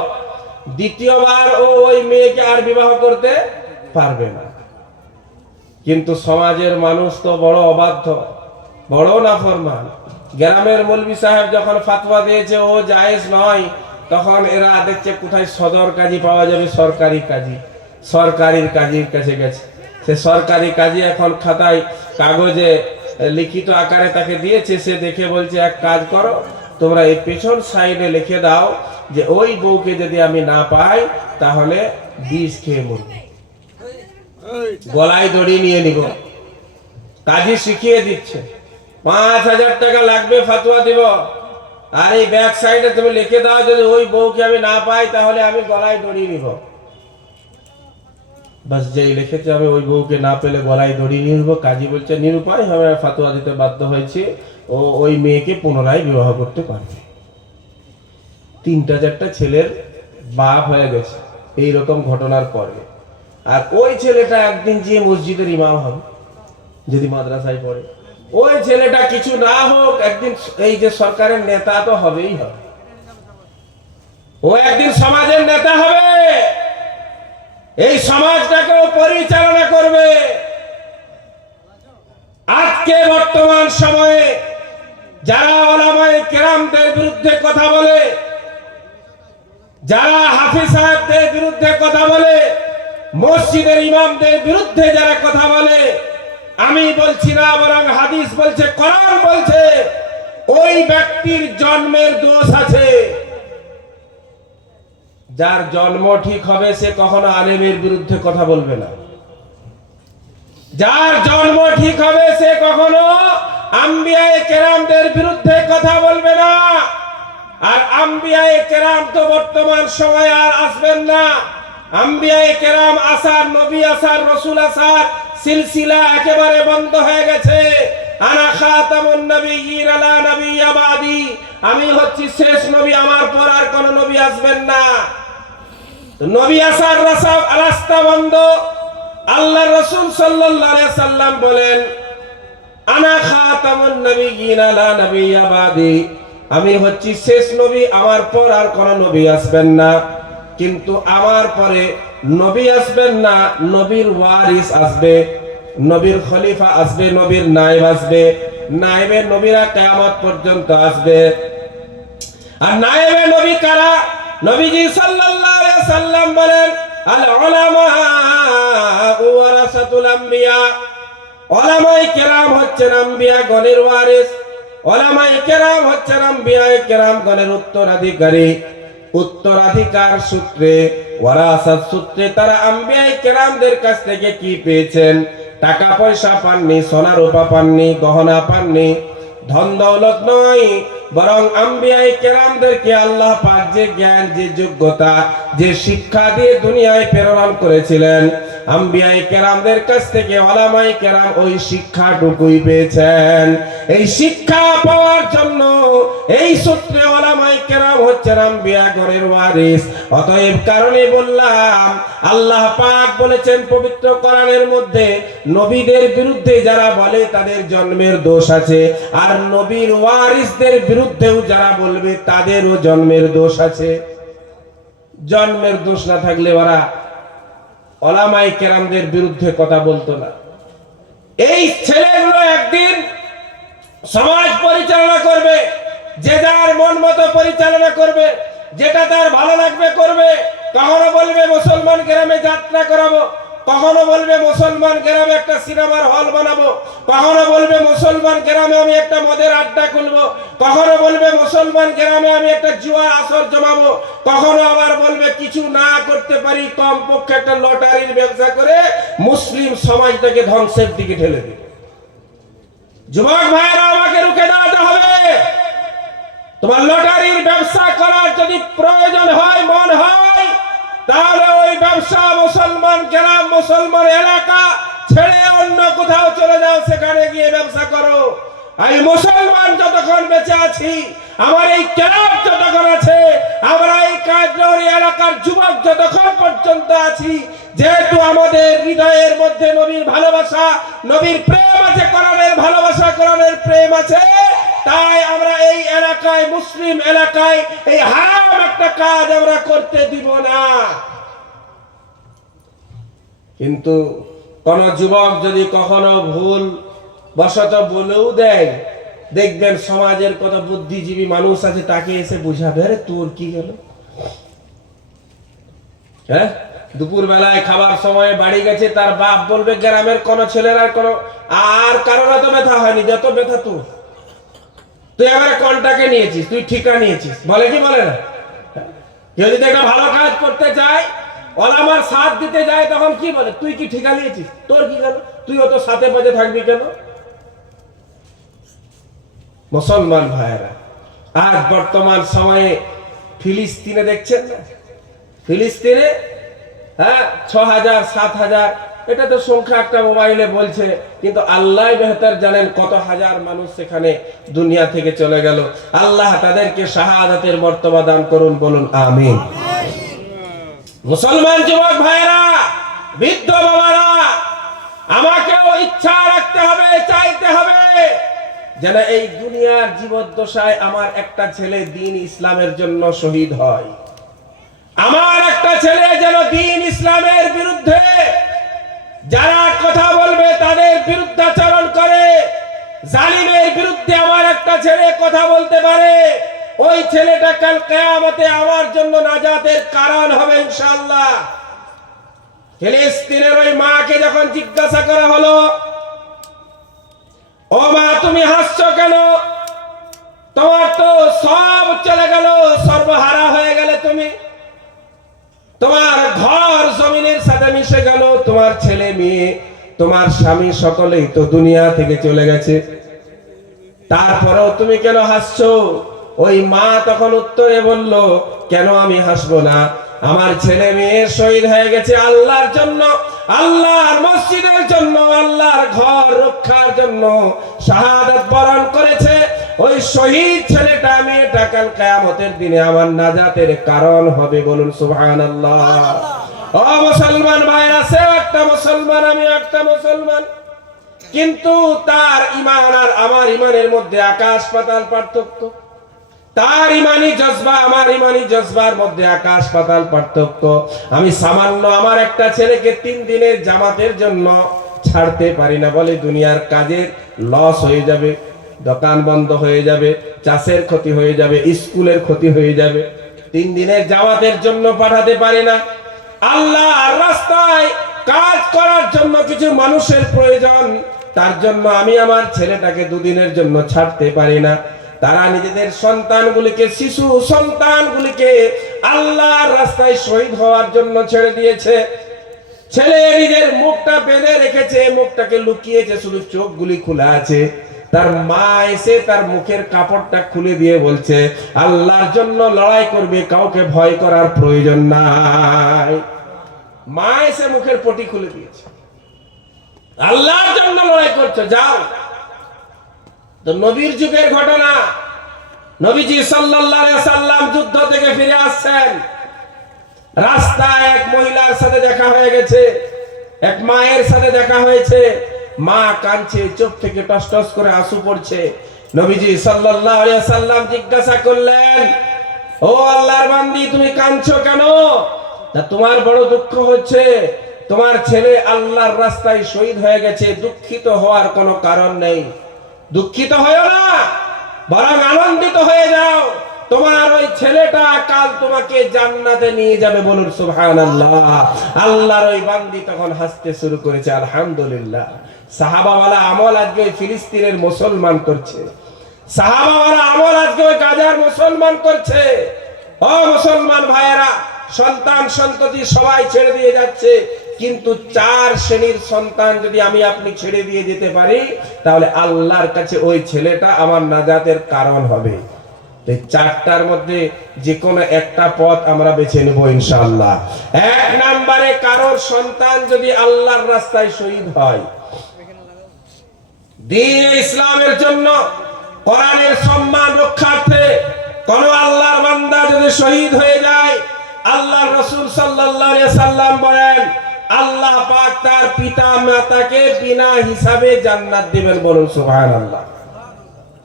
দ্বিতীয়বার ওই মেয়েকে আর বিবাহ করতে পারবে না। কিন্তু সমাজের মানুষ তো বড় অবাধ্য, বড় নাফরমান। গ্রামের মৌলভী সাহেব যখন ফাতোয়া দিয়েছে ও জায়েজ নয়, তখন এরা দেখছে কোথায় সদর কাজী পাওয়া যাবে, সরকারি কাজীর কাছে গেছে। সে সরকারি কাজী এখন খাতায় কাগজে লিখিত আকারে তাকে দিয়েছে। সে দেখে বলছে এক কাজ করো, তোমরা এই পেছন সাইডে লিখে দাও যে ওই বউকে যদি আমি না পাই তাহলে বিষ খেয়ে মরব, গলায় দড়ি নিয়ে নিব। কাজী শিখিয়ে দিচ্ছে, 5000 টাকা লাগবে, ফাতোয়া দিব। আর এই ব্যাক সাইডে তুমি লিখে দাও যদি ওই বউকে আমি না পাই তাহলে আমি গলায় দড়ি নিব। বাস যেই লিখেছে আমি ওই বউকে না পেলে গলায় দড়ি নিয়ে নেবো। কাজী বলছে নিরুপায় আমি ফাতোয়া দিতে বাধ্য হয়েছি, ও ওই মেয়েকে পুনরায় বিবাহ করতে পারবে। 3-4টা ছেলের বাপ হয়ে গেছে এইরকম ঘটনার পরে। আর ওই ছেলেটা একদিন যে মসজিদের ইমাম হবে, যদি মাদ্রাসায় পড়ে, ওই ছেলেটা কিছু না হোক একদিন এই যে সরকারের নেতা তো হবেই হবে, ও একদিন সমাজের নেতা হবে, এই সমাজটাকেও পরিচালনা করবে। আজকে বর্তমান সময়ে যারা ওলামায়ে কেরামদের বিরুদ্ধে কথা বলে, যারা হাফিজ সাহেবদের বিরুদ্ধে কথা বলে, মসজিদের ইমামদের বিরুদ্ধে যারা কথা বলে, আমি বলছি না, বরং হাদিস বলছে, কোরআন বলছে, ওই ব্যক্তির জন্মের দোষ আছে। যার জন্ম ঠিক হবে সে কখনো আলেমের বিরুদ্ধে কথা বলবে না। যার জন্ম ঠিক হবে সে কখনো আম্বিয়ায়ে কেরামদের বিরুদ্ধে কথা বলবে না। আর আম্বিয়ায়ে কেরাম তো বর্তমান সময়ে আর আসবেন না। আম্বিয়ায়ে কেরাম আসার, নবী আসার, রাসূল আসার সিলসিলা একেবারে বন্ধ হয়ে গেছে। আনা খাতামুন নবিয়্যিন আলা নাবিয়্যা বাদি, আমি হচ্ছি শেষ নবী, আমার পর আর কোন নবী আসবেন না। তো নবী আসার রাস্তা বন্ধ। আল্লাহর রাসূল সাল্লাল্লাহু আলাইহি সাল্লাম বলেন, আনা খাতামুন নবিয়্যিন আলা নাবিয়্যা বাদি, আমি হচ্ছি শেষ নবী, আমার পর আর কোন নবী আসবেন না। কিন্তু আমার পরে নবী আসবেন না, নবীর ওয়ারিস আসবে, নবীর খলিফা আসবে, নবীর নায়েব আসবে। নায়েবে নবীরা কিয়ামত পর্যন্ত আসবে। আর নায়েবে নবী কারা? নবীজি সাল্লাল্লাহু আলাইহি সাল্লাম বলেন, আল উলামা ওয়ারাসাতুল আম্বিয়া, উলামায়ে কেরাম হচ্ছেন আম্বিয়া গণের ওয়ারিস। উলামায়ে কেরাম হচ্ছেন আম্বিয়ায়ে কেরাম গণের উত্তরাধিকারী। উত্তরাধিকার সূত্রে, ওয়ারাসাত সূত্রে তারা আম্বিয়ায়ে কেরামদের কাছ থেকে কি পেয়েছেন? টাকা পয়সা পাননি, সোনা রূপা পাননি, গহনা পাননি, ধন দৌলত নয়, বরং আম্বিয়ায়ে কেরামদেরকে আল্লাহ পাক যে জ্ঞান, যে যোগ্যতা, যে শিক্ষা দিয়ে দুনিয়ায় প্রেরণ করেছিলেন, আম্বিয়ায়ে কেরামদের কাছ থেকে উলামায়ে কেরাম ওই শিক্ষাটুকুই পেয়েছেন। এই শিক্ষা পাওয়ার জন্য এই সূত্রে উলামায়ে কেরাম হচ্ছেন আম্বিয়া গণের ওয়ারিস। অতএব কারণে বললাম, আল্লাহ পাক বলেছেন পবিত্র কোরআনের মধ্যে, নবীদের বিরুদ্ধে যারা বলে তাদের জন্মের দোষ আছে, আর নবীর ওয়ারিসদের বিরুদ্ধেও যারা বলবে তাদেরও জন্মের দোষ আছে। জন্মের দোষ না থাকলে ওরা উলামায়ে কেরামদের বিরুদ্ধে কথা বলতো না। এই ছেলেগুলো একদিন সমাজ পরিচালনা করবে, যে যার মন মতো পরিচালনা করবে, যেটা তার ভালো লাগবে করবে। কখনো বলবে মুসলমান গ্রামে যাত্রা করাবো, কখনো বলবে মুসলমান গ্রামে একটা সিনেমার হল বানাবো, কখনো বলবে মুসলমান গ্রামে আমি একটা মদের আড্ডা খুলবো, কখনো বলবে মুসলমান গ্রামে আমি একটা জুয়া আসর জমাবো, কখনো আবার বলবে কিছু না করতে পারি কমপক্ষে একটা লটারির ব্যবসা করে মুসলিম সমাজটাকে ধ্বংসের দিকে ঠেলে দিবে। যুবক ভাইরা, আমাকে রুখে দাঁড়াতে হবে। তোমার লটারির ব্যবসা করার যদি প্রয়োজন হয়, মন হয়, তাহলে ওই ব্যবসা মুসলমান গ্রাম, মুসলমান এলাকা ছেড়ে অন্য কোথাও চলে যাও, সেখানে গিয়ে ব্যবসা করো। আমি মুসলমান যতক্ষণ বেঁচে আছি, আমার এই ক্লাব যতক্ষণ আছে, আমরা এই কাজরি এলাকার যুবক যতক্ষণ পর্যন্ত আছি, যেহেতু আমাদের হৃদয়ের মধ্যে নবীর ভালোবাসা, নবীর প্রেম আছে, কোরআনের ভালোবাসা, কোরআনের প্রেম আছে, তাই আমরা এই এলাকায়, মুসলিম এলাকায় এই হারাম একটা কাজ আমরা করতে দিব না। কিন্তু কোন যুবক যদি কখনো ভুল বশত বলেও দেয়, দেখবেন সমাজের কত বুদ্ধিজীবী মানুষ আছে, তাকে এসে বুঝাবে, আরে তোর কি গেল? হ্যাঁ, দুপুর বেলায় খাবার সময় বাড়ি গেছে, তার বাপ বলবে গ্রামের কোন ছেলেরা কোন আর কারোর এত ব্যথা হয়নি যত ব্যথা তোর। তুই এবারে কোনটাকে নিয়েছিস, তুই ঠিকা নিয়েছিস, বলে কি বলে না? কেউ যদি একটা ভালো কাজ করতে চায়, ওলামার সাথ দিতে যায়, তখন কি বলে, তুই কি ঠিকা নিয়েছিস, তোর কি গেল, তুই অত সাথে বাজে থাকবি কেন? মুসলমান ভাইয়েরা, আজ বর্তমান সময়ে ফিলিস্তিনে দেখছেন না, ফিলিস্তিনে হ্যাঁ 6000 7000, এটা তো সংখ্যা একটা মোবাইলে বলছে, কিন্তু আল্লাহ বেহতর জানেন কত হাজার মানুষ সেখানে দুনিয়া থেকে চলে গেল। আল্লাহ তাদেরকে শাহাদাতের মর্তবা দান করুন, বলুন আমিন। মুসলমান যুবক ভাইরা, বৃদ্ধ বাবারা, আমাকেও ইচ্ছা রাখতে হবে, চাইতে হবে যেন এই দুনিয়ার জীবদ্দশায় আমার একটা ছেলে দ্বীন ইসলামের জন্য শহীদ হয়। আমার একটা ছেলে যেন দ্বীন ইসলামের বিরুদ্ধে যারা কথা বলবে তাদের বিরুদ্ধাচরণ করে, জালিমের বিরুদ্ধে আমার একটা ছেলে কথা বলতে পারে, ওই ছেলেটা কাল কিয়ামতে আমার জন্য নাজাতের কারণ হবে ইনশাআল্লাহ। ফিলিস্তিনের ওই মাকে যখন জিজ্ঞাসা করা হলো, ও মা তুমি হাসছো কেন? তোমার তো সব চলে গেল, সর্বহারা হয়ে গেলে তুমি, তোমার ঘর জমিনের সাথে মিশে গেল, তোমার ছেলে মেয়ে তোমার স্বামী সকলেই তো দুনিয়া থেকে চলে গেছে, তারপরেও তুমি কেন হাসছো? ওই মা তখন উত্তরে বলল, কেন আমি হাসবো না? আমার ছেলে মেয়ে শহীদ হয়ে গেছে আল্লাহর জন্য, আল্লাহর মসজিদের জন্য, আল্লাহর ঘর রক্ষার জন্য শাহাদাত বরণ করেছে। ওই শহীদ ছেলেটা মেয়েটা কাল কিয়ামতের দিনে আমার নাজাতের কারণ হবে, বলুন সুবহানাল্লাহ। ও মুসলমান ভাইরা, সে একটা মুসলমান, আমি একটা মুসলমান, কিন্তু তার ঈমান আর আমার ঈমানের মধ্যে আকাশ পাতাল পার্থক্য। তার ঈমানি জজবা আমার ঈমানি জজবার মধ্যে আকাশ পাতাল পার্থক্য। আমি সামান্য আমার একটা ছেলেকে 3 দিনের জামাতের জন্য ছাড়তে পারি না, বলে দুনিয়ার কাজের লস হয়ে যাবে, দোকান বন্ধ হয়ে যাবে, চাষের ক্ষতি হয়ে যাবে, স্কুলের ক্ষতি হয়ে যাবে। 3 দিনের জামাতের জন্য পাঠাতে পারি না। আল্লাহর রাস্তায় কাজ করার জন্য কিছু মানুষের প্রয়োজন, তার জন্য আমি আমার ছেলেটাকে 2 দিনের জন্য ছাড়তে পারি না। তারা নিজেদের সন্তানগুলিকে, শিশু সন্তানগুলিকে আল্লাহর রাস্তায় শহীদ হওয়ার জন্য ছেড়ে দিয়েছে। ছেলে নিজের মুখটা বেঁধে রেখেছে, মুখটাকে লুকিয়েছে, শুধু চোখগুলি খোলা আছে। তার মা এসে তার মুখের কাপড়টা খুলে দিয়ে বলছে, আল্লাহর জন্য লড়াই করবে, কাউকে ভয় করার প্রয়োজন নাই। মা এসে মুখের পটি খুলে দিয়েছে, আল্লাহর জন্য লড়াই করছো, যাও। তো নবীর যুগের ঘটনা, নবীজি সাল্লাল্লাহু আলাইহি সাল্লাম যুদ্ধ থেকে ফিরে আসছেন, রাস্তায় এক মহিলার সাথে দেখা হয়ে গেছে, এক মায়ের সাথে দেখা হয়েছে। মা কাঁদছে, চোখ থেকে টস টস করে আঁসু পড়ছে। নবীজি সাল্লাল্লাহু আলাইহি সাল্লাম জিজ্ঞাসা করলেন, ও আল্লাহর বান্দি, তুমি কাঁদছো কেন? তা তোমার বড় দুঃখ হচ্ছে, তোমার ছেলে আল্লাহর রাস্তায় শহীদ হয়ে গেছে, দুঃখিত হওয়ার কোনো কারণ নেই। দুঃখিত হয়ো না, বরং আনন্দিত হয়ে যাও, তোমার ওই ছেলেটা কাল তোমাকে জান্নাতে নিয়ে যাবে, বলুন সুবহানাল্লাহ। আল্লাহর ওই বান্দি তখন হাসতে শুরু করেছে, আলহামদুলিল্লাহ। সাহাবাওয়ালা আমল আজকে ওই ফিলিস্তিনের মুসলমান করছে, সাহাবাওয়ালা আমল আজকে ওই গাজার মুসলমান করছে। ও মুসলমান ভাইয়েরা, সন্তান সন্ততি সবাই ছেড়ে দিয়ে যাচ্ছে, কিন্তু 4 শ্রেণীর সন্তান যদি আমি আপনি ছেড়ে দিয়ে যেতে পারি, তাহলে আল্লাহর কাছে ওই ছেলেটা আমার নাজাতের কারণ হবে। এই 4টার মধ্যে যে কোনো একটা পথ আমরা বেছে নেব ইনশাআল্লাহ। 1 নম্বরে, কারোর সন্তান যদি আল্লাহর রাস্তায় শহীদ হয়, দ্বীন ইসলামের জন্য, কোরআনের সম্মান রক্ষার্থে কোন আল্লাহর বান্দা যদি শহীদ হয়ে যায়, আল্লাহর রাসূল সাল্লাল্লাহু আলাইহি সাল্লাম বলেন, আল্লাহ পাক তার পিতা মাতাকে বিনা হিসাবে জান্নাত দিবেন, বলুন সুবহানাল্লাহ।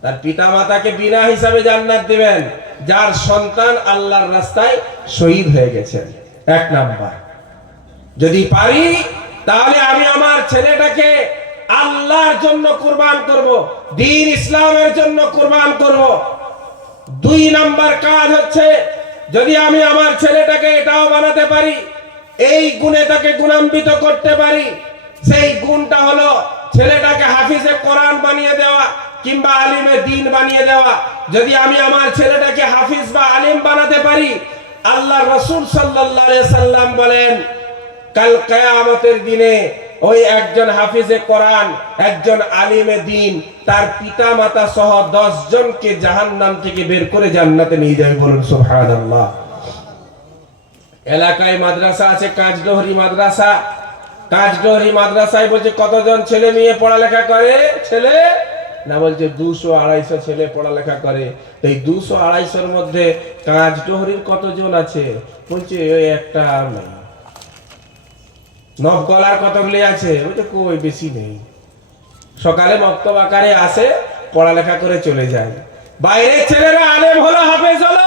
তার পিতা মাতাকে বিনা হিসাবে জান্নাত দিবেন, যার সন্তান আল্লাহর রাস্তায় শহীদ হয়ে গেছে। 1 নাম্বার, যদি পারি তাহলে আমি আমার ছেলেটাকে আল্লাহর জন্য কুরবান করব, দ্বীন ইসলামের জন্য কুরবান করব। 2 নাম্বার কাজ হচ্ছে, যদি আমি আমার ছেলেটাকে এটাও বানাতে পারি, এই গুণে তাকে গুণান্বিত করতে পারি, সেই গুণটা হলো ছেলেটাকে হাফিজে কোরআন বানিয়ে দেওয়া কিংবা আলিমে দ্বীন বানিয়ে দেওয়া। যদি আমি আমার ছেলেটাকে হাফিজ বা আলিম বানাতে পারি, আল্লাহর রাসূল সাল্লাল্লাহু আলাইহি সাল্লাম বলেন, কাল কিয়ামতের দিনে ওই একজন হাফিজে কোরআন, একজন আলিমে দ্বীন তার পিতা মাতা সহ 10 জনকে জাহান্নাম থেকে বের করে জান্নাতে নিয়ে যাবে, বলুন সুবহানাল্লাহ। এলাকায় মাদ্রাসা আছে কাজডহরি মাদ্রাসা, কাজডহরি মাদ্রাসায় বলছে কতজন ছেলে মেয়ে পড়ালেখা করে, ছেলে না বলছে 200-250 ছেলে পড়ালেখা করে। এই 200-250-র মধ্যে কাজডহরির কতজন আছে, বলছে ওই একটা আর নেই। নবগলার কতগুলি আছে, বলছে কই বেশি নেই। সকালে মক্তব আকারে আসে, পড়ালেখা করে চলে যায়। বাইরের ছেলেরা আলেম হলো, হাফেজ হলো।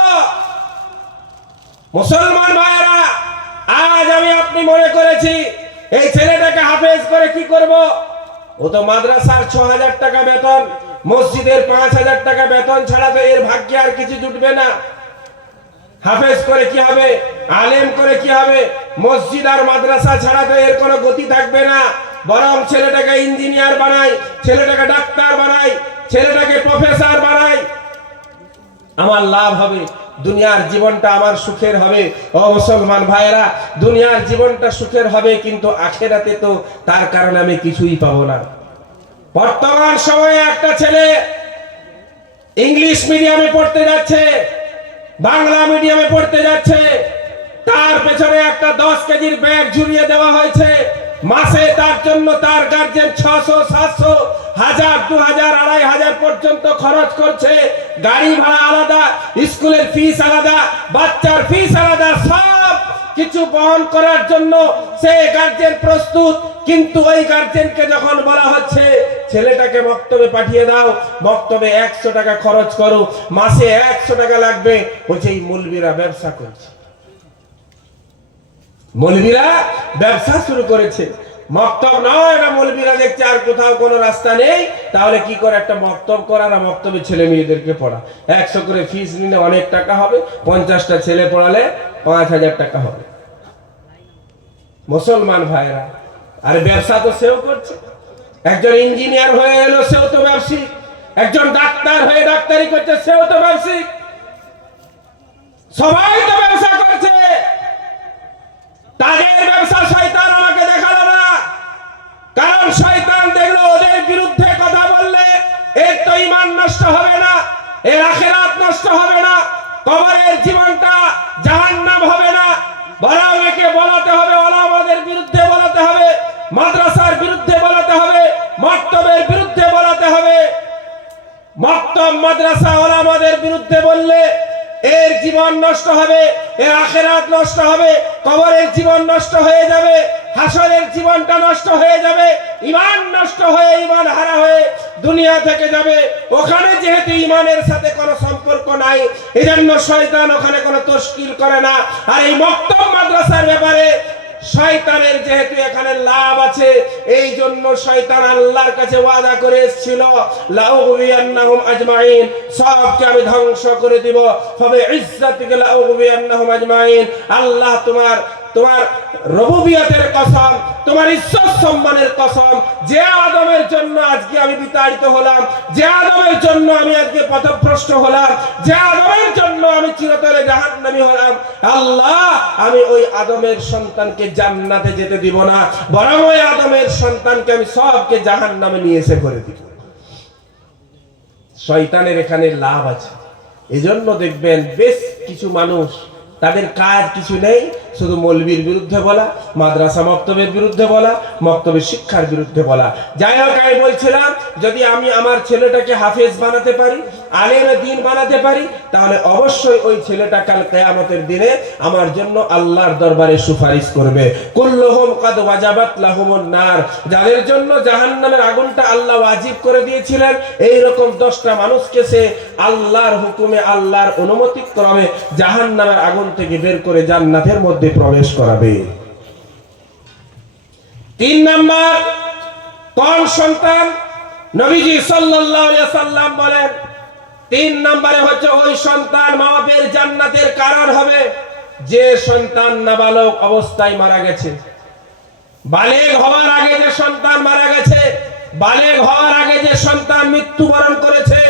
মুসলমান ভাইরা, আজ আমি আপনি মনে করেছি এই ছেলেটাকে হাফেজ করে কি করব? ও তো মাদ্রাসার 6000 টাকা বেতন, মসজিদের 5000 টাকা বেতন ছাড়া তো এর ভাগ্যে আর কিছু জুটবে না। হাফেজ করে কি হবে, আলেম করে কি হবে? মসজিদ আর মাদ্রাসা ছাড়া তো এর কোনো গতি থাকবে না। বরং ছেলেটাকে ইঞ্জিনিয়ার বানাই, ছেলেটাকে ডাক্তার বানাই, ছেলেটাকে প্রফেসর বানাই, আমার লাভ হবে, দুনিয়ার জীবনটা আমার সুখের হবে। ও মুসলমান ভাইরা, দুনিয়ার জীবনটা সুখের হবে, কিন্তু আখিরাতে তো তার কারণে আমি কিছুই পাবো না। বর্তমান সময়ে একটা ছেলে ইংলিশ মিডিয়ামে পড়তে যাচ্ছে, বাংলা মিডিয়ামে পড়তে যাচ্ছে, তার পেছনে একটা 10 কেজির ব্যাগ ঝুলিয়ে দেওয়া হয়েছে। মাসে তার জন্য তার গার্জেন 600, 700, 1000, 2000, 2500 পর্যন্ত খরচ করছে। গাড়ি ভাড়া আলাদা, স্কুলের ফিস আলাদা, বাচ্চার ফিস আলাদা, সব কিছু বহন করার জন্য সে গার্জেন প্রস্তুত। কিন্তু ওই গার্জেনকে যখন বলা হচ্ছে ছেলেটাকে মক্তবে পাঠিয়ে দাও, মক্তবে 100 টাকা খরচ করো, মাসে 100 টাকা লাগবে, বলছে এই মৌলবীরা ব্যবসা করছে। মৌলবীরা ব্যবসা শুরু করেছে। মক্তব নয় না, মৌলবীরা দেখছে আর কোথাও কোনো রাস্তা নেই, তাহলে কি করে একটা মক্তব করা, না মক্তবে ছেলে মেয়েদেরকে পড়া। 100 করে ফিস নিলে অনেক টাকা হবে, 50টা ছেলে পড়ালে 5000 টাকা হবে। মুসলমান ভাইরা, আর ব্যবসা তো সেও করছে। একজন ইঞ্জিনিয়ার হয়ে এলো, সেও তো ব্যবসায়িক। একজন ডাক্তার হয়ে ডাক্তারি করছে, সেও তো ব্যবসায়িক। সবাই তো ব্যবসা করছে। তাদের ব্যবসা শয়তান আমাকে দেখালো না, কারণ শয়তান দেখলো ওদের বিরুদ্ধে কথা বললে এর তো ঈমান নষ্ট হবে না, এর আখিরাত নষ্ট হবে না, কবরের জীবনটা জাহান্নাম হবে না। বরং একে বলাতে হবে, ওলামাদের বিরুদ্ধে বলাতে হবে, মাদ্রাসার বিরুদ্ধে বলাতে হবে, মক্তবের বিরুদ্ধে বলাতে হবে। মক্তব মাদ্রাসা ওলামাদের বিরুদ্ধে বললে এর জীবন নষ্ট হবে, এর আখিরাত নষ্ট হবে, কবরের জীবন নষ্ট হয়ে যাবে, হাসরের জীবনটা নষ্ট হয়ে যাবে, ঈমান নষ্ট হয়ে ঈমান হারা হয়ে দুনিয়া থেকে যাবে। ওখানে যেহেতু ঈমানের সাথে কোনো সম্পর্ক নাই, এজন্য শয়তান ওখানে কোনো তশকিল করে না। আর এই মক্তব মাদ্রাসার ব্যাপারে শয়তানের যেহেতু এখানে লাভ আছে, এই জন্য শয়তান আল্লাহর কাছে ওয়াদা করে এসেছিল, লাউগবিয়ান্নাহুম আজমাইন, সবকে আমি ধ্বংস করে দিব। ফবে ইজ্জাতিকা লাউগবিয়ান্নাহুম আজমাইন। আল্লাহ তোমার রুবুবিয়তের কসম, তোমার ইজ্জত সম্মানের কসম, যে আদমের জন্য আজকে আমি বিতাড়িত হলাম, যে আদমের জন্য আমি আজকে পথভ্রষ্ট হলাম, যে আদমের জন্য আমি চিরতরে জাহান্নামী হলাম, আল্লাহ আমি ওই আদমের সন্তানকে জান্নাতে যেতে দিব না, বরং ওই আদমের সন্তানকে আমি সবকে জাহান্নামে নিয়ে এসে করে দিব। শয়তানের এখানে লাভ আছে। এজন্য দেখবেন বেশ কিছু মানুষ, তাদের কাজ কিছু নেই, শুধু মৌলবীর বিরুদ্ধে বলা, মাদ্রাসা মক্তবের বিরুদ্ধে বলা, মক্তবের শিক্ষার বিরুদ্ধে বলা। যাই হোক, আমি বলছিলাম যদি আমি আমার ছেলেটাকে হাফেজ বানাতে পারি, আলেমে দ্বীন বানাতে পারি, তাহলে অবশ্যই ওই ছেলেটা কাল কিয়ামতের দিনে আমার জন্য আল্লাহর দরবারে সুপারিশ করবে। কুল্লুহুম কাদ ওয়াজাবাত লাহুমুন নার, যাদের জন্য জাহান্নামের আগুনটা আল্লাহ ওয়াজিব করে দিয়েছিলেন, এই রকম 10টা মানুষকে সে আল্লাহর হুকুমে, আল্লাহর অনুমতি ক্রমে জাহান্নামের আগুন থেকে বের করে জান্নাতের মধ্যে প্রবেশ করাবে। 3 নাম্বার, কোন সন্তান? নবীজি সাল্লাল্লাহু আলাইহি সাল্লাম বলেন 3 নম্বরে হচ্ছে ওই সন্তান মা বাপের জান্নাতের কারণ হবে যে সন্তান নাবালক অবস্থায় মারা গেছে। বালেগ হওয়ার আগে যে সন্তান মারা গেছে, বালেগ হওয়ার আগে যে সন্তান মৃত্যুবরণ করেছে,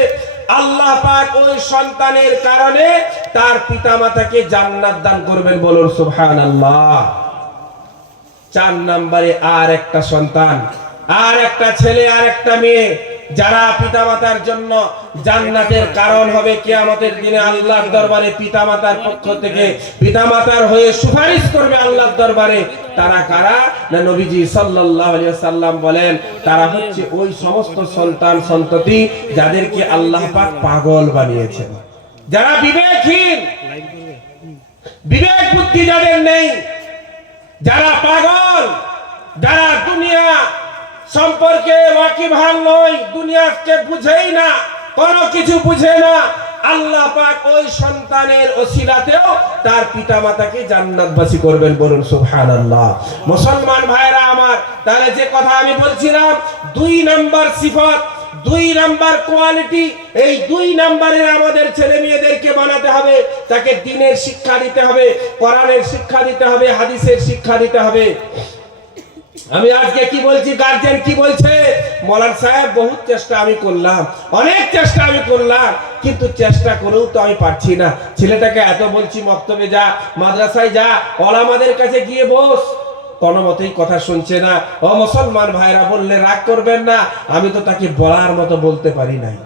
আল্লাহ পাক ওই সন্তানের কারণে তার পিতামাতাকে জান্নাত দান করবেন, বলুন সুবহানাল্লাহ। 4 নম্বরে আর একটা সন্তান, আর একটা ছেলে আর একটা মেয়ে, যারা পিতামাতার জন্য জান্নাতের কারণ হবে কিয়ামতের দিনে আল্লাহর দরবারে, পিতামাতার পক্ষ থেকে পিতামাতার হয়ে সুপারিশ করবে আল্লাহর দরবারে, তারা কারা? না নবীজি সাল্লাল্লাহু আলাইহি ওয়াসাল্লাম বলেন তারা হচ্ছে ওই সমস্ত সন্তান সন্ততি যাদেরকে আল্লাহ পাক পাগল বানিয়েছেন, যারা বিবেকহীন, বিবেক বুদ্ধি যাদের নেই, যারা পাগল, যারা দুনিয়া সম্পর্কে ওয়াকিবহাল নয়, দুনিয়াকে বুঝেই না, কোনো কিছু বুঝে না, আল্লাহ পাক ওই সন্তানের ওসিলাতেও তার পিতামাতাকে জান্নাতবাসী করবেন, বলুন সুবহানাল্লাহ। মুসলমান ভাইরা আমার, তাহলে যে কথা আমি বলছিলাম 2 নাম্বার সিফাত, 2 নাম্বার কোয়ালিটি, এই 2 নাম্বারের আমাদের ছেলে মেয়েদেরকে বানাতে হবে, তাকে দ্বীনের শিক্ষা দিতে হবে, কোরআনের শিক্ষা দিতে হবে, হাদিসের শিক্ষা দিতে হবে। আমি আজকে কি বলছি, গার্জিয়ান কি বলছে, মৌলান সাহেব বহুত চেষ্টা আমি করলাম, অনেক চেষ্টা আমি করলাম, কিন্তু চেষ্টা করেও তো আমি পারছি না। ছেলেটাকে এত বলছি মক্তবে যা, মাদ্রাসায় যা, ওলামাদের কাছে গিয়ে বস, কোনো মতেই কথা শুনছে না। ও মুসলমান ভাইরা, বললে রাগ করবেন না, আমি তো তাকে বলার মতো বলতে পারি নাই,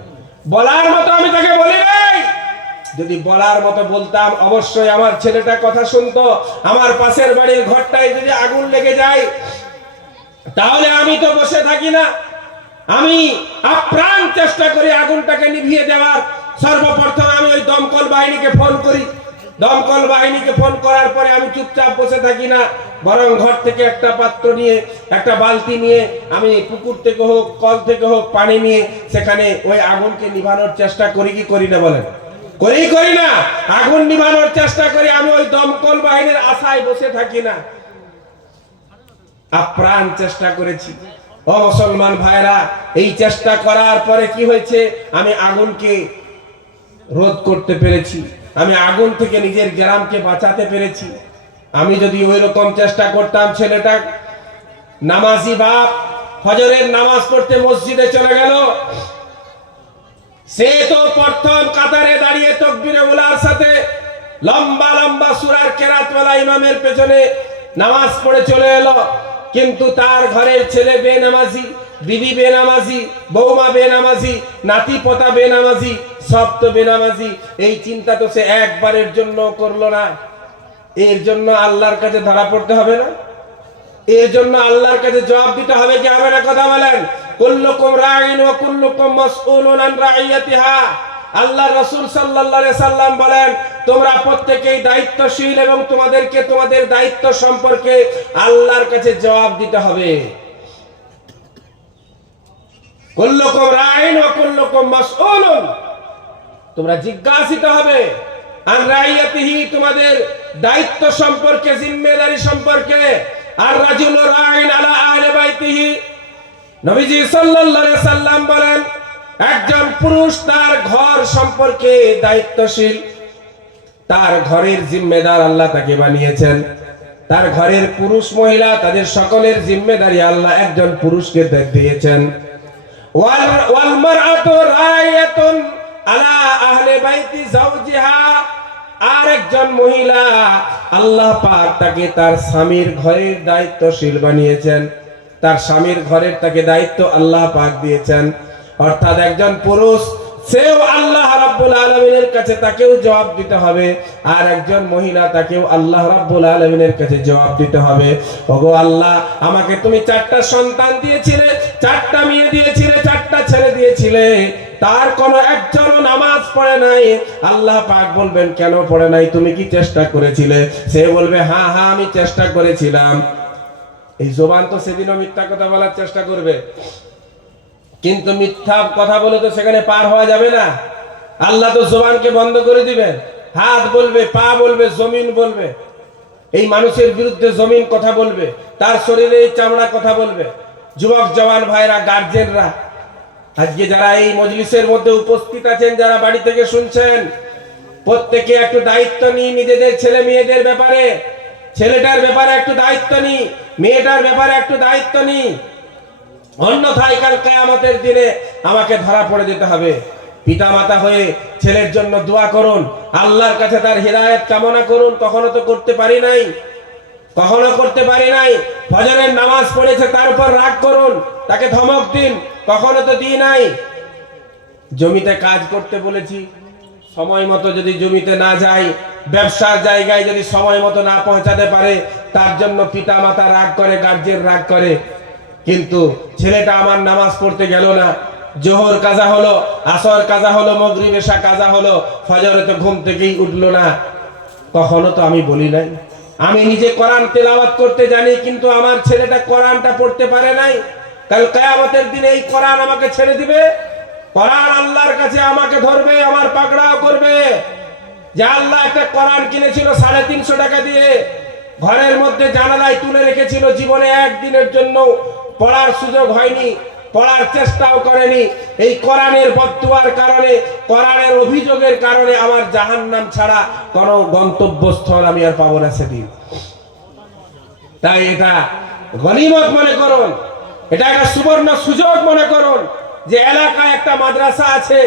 বলার মতো আমি তাকে বলি নাই। যদি বলার মতো বলতাম অবশ্যই আমার ছেলেটা কথা শুনতো। আমার পাশের বাড়ির ঘরটায় যদি আগুন লেগে যায় তাহলে আমি তো বসে থাকি না, আমি আপ্রাণ চেষ্টা করি আগুনটাকে নিভিয়ে দেওয়ার। সর্বপ্রথম আমি ওই দমকল বাহিনীকে ফোন করি, দমকল বাহিনীকে ফোন করার পরে আমি চুপচাপ বসে থাকি না, বরং ঘর থেকে একটা পাত্র নিয়ে, একটা বালতি নিয়ে, আমি পুকুর থেকে হোক কল থেকে হোক পানি নিয়ে সেখানে ওই আগুনকে নিভানোর চেষ্টা করি কি করি না বলেন? করি না? আগুন নিভানোর চেষ্টা করি, আমি ওই দমকল বাহিনীর আশায় বসে থাকি না, আপ্রাণ চেষ্টা করেছি। ও মুসলমান ভাইরা, এই চেষ্টা করার পরে কি হয়েছে, আমি আগুনকে রোধ করতে পেরেছি, আমি আগুন থেকে নিজের গ্রামকে বাঁচাতে পেরেছি। আমি যদি ওই রকম চেষ্টা করতাম, ছেলেটা নামাজি বাপ, ফজরের নামাজ পড়তে মসজিদে চলে গেল, সে তো প্রথম কাতারে দাঁড়িয়ে তাকবীরে উলার সাথে লম্বা লম্বা সূরার কেরাতওয়ালা ইমামের পেছনে নামাজ পড়ে চলে এলো, কিন্তু তার ঘরের ছেলে বেনামাজি, বিবি বেনামাজি, বৌমা বেনামাজি, নাতি পোতা বেনামাজি, সব তো বেনামাজি। এই চিন্তা তো সে একবারের জন্য করলো না। এর জন্য আল্লাহর কাছে ধরা পড়তে হবে না? এর জন্য আল্লাহর কাছে জবাব দিতে হবে কি হবে না? কথা বলেন। কুল্লুকুম রাঈন ওয়া কুল্লুকুম মাসউলুন আন রাইয়াতিহা। আল্লাহ রাসূল সাল্লাল্লাহু আলাইহি সাল্লাম বলেন, তোমরা প্রত্যেকেই দায়িত্বশীল এবং তোমাদেরকে তোমাদের দায়িত্ব সম্পর্কে আল্লাহর কাছে জবাব দিতে হবে। কুল্লুকুম রাঈন ওয়া কুল্লুকুম মাসউলুন, তোমরা জিজ্ঞাসিত হবে, আন রাইয়াতিহি, তোমাদের দায়িত্ব সম্পর্কে, জিম্মেদারি সম্পর্কে। আর রাজুলু রাঈন আলা আহলি বাইতিহি, নবীজি সাল্লাল্লাহু আলাইহি সাল্লাম বলেন, একজন পুরুষ তার ঘর সম্পর্কে দায়িত্বশীল, তার ঘরের জিম্মেদার আল্লাহ তাকে বানিয়েছেন। তার ঘরের পুরুষ মহিলা তাদের সকলের জিম্মেদারি আল্লাহ একজন পুরুষকে দিয়েছেন। ওয়াল মারআতু রায়াতুন আলা আহলি বাইতি যাওজিহা, আর একজন মহিলা আল্লাহ পাক তাকে তার স্বামীর ঘরের দায়িত্বশীল বানিয়েছেন, তার স্বামীর ঘরের তাকে দায়িত্ব আল্লাহ পাক দিয়েছেন। অর্থাৎ একজন পুরুষ সেও আল্লাহ রাব্বুল আলামিনের কাছে তাকেও জবাব দিতে হবে, আর একজন মহিলা তাকেও আল্লাহ রাব্বুল আলামিনের কাছে জবাব দিতে হবে। ওগো আল্লাহ, আমাকে তুমি 4টা সন্তান দিয়েছিলে, 4টা মেয়ে দিয়েছিলে, 4টা ছেলে দিয়েছিলে, তার কোনো একজনও নামাজ পড়ে নাই। আল্লাহ পাক বলবেন, কেন পড়ে নাই? তুমি কি চেষ্টা করেছিলে? সে বলবে, হ্যাঁ হ্যাঁ আমি চেষ্টা করেছিলাম। এই জবান তো সেদিনও মিথ্যা কথা বলার চেষ্টা করবে, কিন্তু মিথ্যা কথা বলে তো সেখানে পার হওয়া যাবে না। আল্লাহ তো জবানকে বন্ধ করে দিবেন। হাত বলবে, পা বলবে, জমিন বলবে, এই মানুষের বিরুদ্ধে জমিন কথা বলবে, তার শরীরে এই চামড়া কথা বলবে। যুবক জওয়ান ভাইরা, গার্জেনরা, আজকে যারা এই মজলিসের মধ্যে উপস্থিত আছেন, যারা বাড়ি থেকে শুনছেন, প্রত্যেকে একটু দায়িত্ব নিই নিজেদের ছেলে মেয়েদের ব্যাপারে। ছেলেটার ব্যাপারে একটু দায়িত্ব নিই, মেয়েটার ব্যাপারে একটু দায়িত্ব নিই, অন্যথায় কাল কিয়ামতের দিনে আমাকে ধরা পড়ে যেতে হবে। পিতা মাতা হয়ে ছেলের জন্য দোয়া করুন, আল্লাহর কাছে তার হিদায়াত কামনা করুন। কখনো তো করতে পারি নাই, কখনো করতে পারি নাই। ফজরের নামাজ পড়েছে তার উপর রাগ করুন, তাকে ধমক দিন, কখনো তো দিই নাই। জমিতে কাজ করতে বলেছি, সময় মতো যদি জমিতে না যাই, ব্যবসার জায়গায় যদি সময় মতো না পৌঁছাতে পারে, তার জন্য পিতা মাতা রাগ করে, গার্জিয়ান রাগ করে। কিন্তু ছেলেটা আমার নামাজ পড়তে গেল না, জোহর কাজা হলো, আসর কাজা হলো, মাগরিব এশা কাজা হলো, ফজরে তো ঘুম থেকেই উঠলো না, কখনো তো আমি বলি নাই। আমি নিজে কোরআন তেলাওয়াত করতে জানি, কিন্তু আমার ছেলেটা কোরআনটা পড়তে পারে নাই। কাল কিয়ামতের দিনে এই কোরআন আমাকে ছেড়ে দিবে, কোরআন আল্লাহর কাছে আমাকে ধরবে, আমার পাকড়াও করবে। যে আল্লাহ একটা কোরআন কিনেছিল 350 টাকা দিয়ে, ঘরের মধ্যে জানালায় তুলে রেখেছিল, জীবনে একদিনের জন্য পড়ার সুযোগ হয়নি, পড়ার চেষ্টাও করেনি। এই কোরআনের বদদুয়ার কারণে, কোরআনের অভিযোগের কারণে আমার জাহান্নাম ছাড়া কোনো গন্তব্যস্থল আমি আর পাবো না সেদিন। তাই এটা গনিমত মনে করুন, এটা একটা সুবর্ণ সুযোগ মনে করুন যে এলাকায় একটা মাদ্রাসা আছে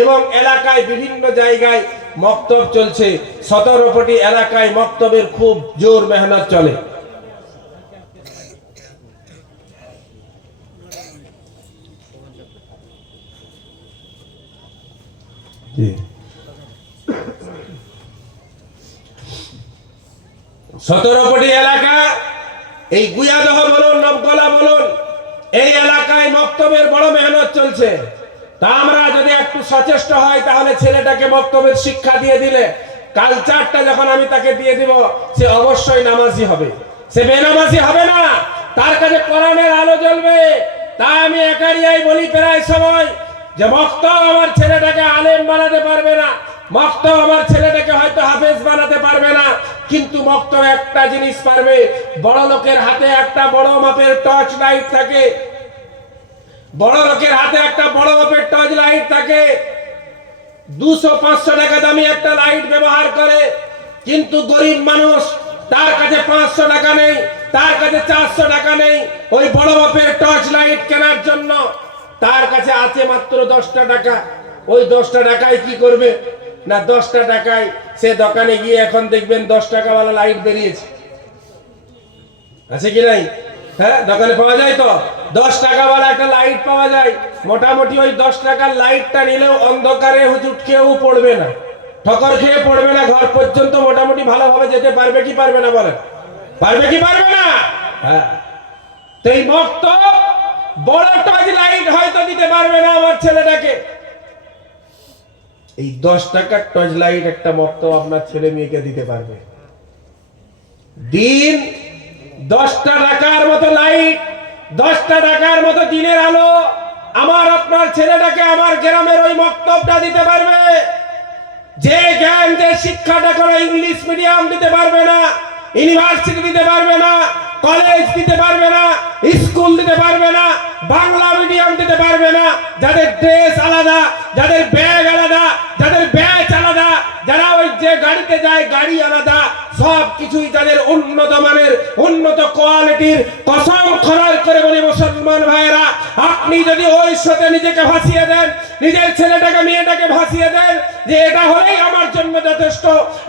এবং এলাকায় বিভিন্ন জায়গায় মক্তব চলছে। 17 এলাকায় মক্তবের খুব জোর মেহনত চলে। জি, 17 এলাকা, এই গুয়াদহ বলুন, নবগলা বলুন, এই এলাকায় মক্তবের বড় মেহনত চলছে। তা আমরা যদি একটু সচেষ্ট হয়, তাহলে ছেলেটাকে মক্তবের শিক্ষা দিয়ে দিলে কালচারটা যখন আমি তাকে দিয়ে দিব, সে অবশ্যই নামাজি হবে, সে বেনামাজি হবে না, তার কাছে কোরআনের আলো জ্বলবে। তাই আমি একারিয়াই বলি প্রায় সময় যে মক্তব আমার ছেলেটাকে আলেম বানাতে পারবে না, মক্তব আমার ছেলেটাকে হয়তো হাফেজ বানাতে পারবে না, কিন্তু মক্তব একটা জিনিস পারবে, বড় লোকের হাতে একটা বড় মাপের টর্চ লাইট থাকে, বড় লোকের হাতে একটা বড় মাপের টর্চ লাইট থাকে, 200-500 টাকা দামি একটা লাইট ব্যবহার করে। কিন্তু গরিব মানুষ, তার কাছে 500 টাকা নেই, তার কাছে 400 টাকা নেই ওই বড় মাপের টর্চ লাইট কেনার জন্য। তার কাছে আছে মাত্র 10টা টাকা। ওই 10টা টাকায় কি করবে না, 10টা টাকায় সে দোকানে গিয়ে এখন দেখবেন 10 টাকাওয়ালা লাইট বেরিয়েছে, আছে কি নাই? হ্যাঁ, দোকানে পাওয়া যায় তো 10 টাকাওয়ালা একটা লাইট পাওয়া যায়। মোটামুটি ওই 10 টাকার লাইটটা নিলেও অন্ধকারে হুজুট কেউ পড়বে না, ঠকর খেয়ে পড়বে না, ঘর পর্যন্ত মোটামুটি ভালোভাবে যেতে পারবে কি পারবে না বলেন? পারবে কি পারবে না? হ্যাঁ, তো এই মক্তব বড় টর্চ লাইট হয়তো দিতে পারবে না আমার ছেলেটাকে, এই 10 টাকার টর্চ লাইট একটা মক্তব আপনার ছেলে মেয়েকে দিতে পারবে। দিন 10টা টাকার মতো লাইট, 10টা টাকার মতো দিনের আলো আমার আপনার ছেলেটাকে আমার গ্রামের ওই মক্তবটা দিতে পারবে। যে জ্ঞান, যে শিক্ষাটা কোনো ইংলিশ মিডিয়াম দিতে পারবে না, ইউনিভার্সিটি দিতে পারবে না, কলেজ দিতে পারবে না, স্কুল দিতে পারবে না, বাংলা মিডিয়াম দিতে পারবে না, যাদের ড্রেস আলাদা, যাদের ব্যাগ আলাদা, যাদের ব্যাচ আলাদা, যারা ওই যে গাড়িতে যায় গাড়ি আলাদা, সব কিছুই তাদের উন্নত মানের, উন্নত কোয়ালিটির। কসম খরচ করে বলি মুসলমান ভাইয়েরা, আপনি যদি ওই সাথে নিজেকে ভাসিয়ে দেন, নিজের ছেলেটাকে মেয়েটাকে ভাসিয়ে দেন যে এটা হলেই আমার জন্য যথেষ্ট,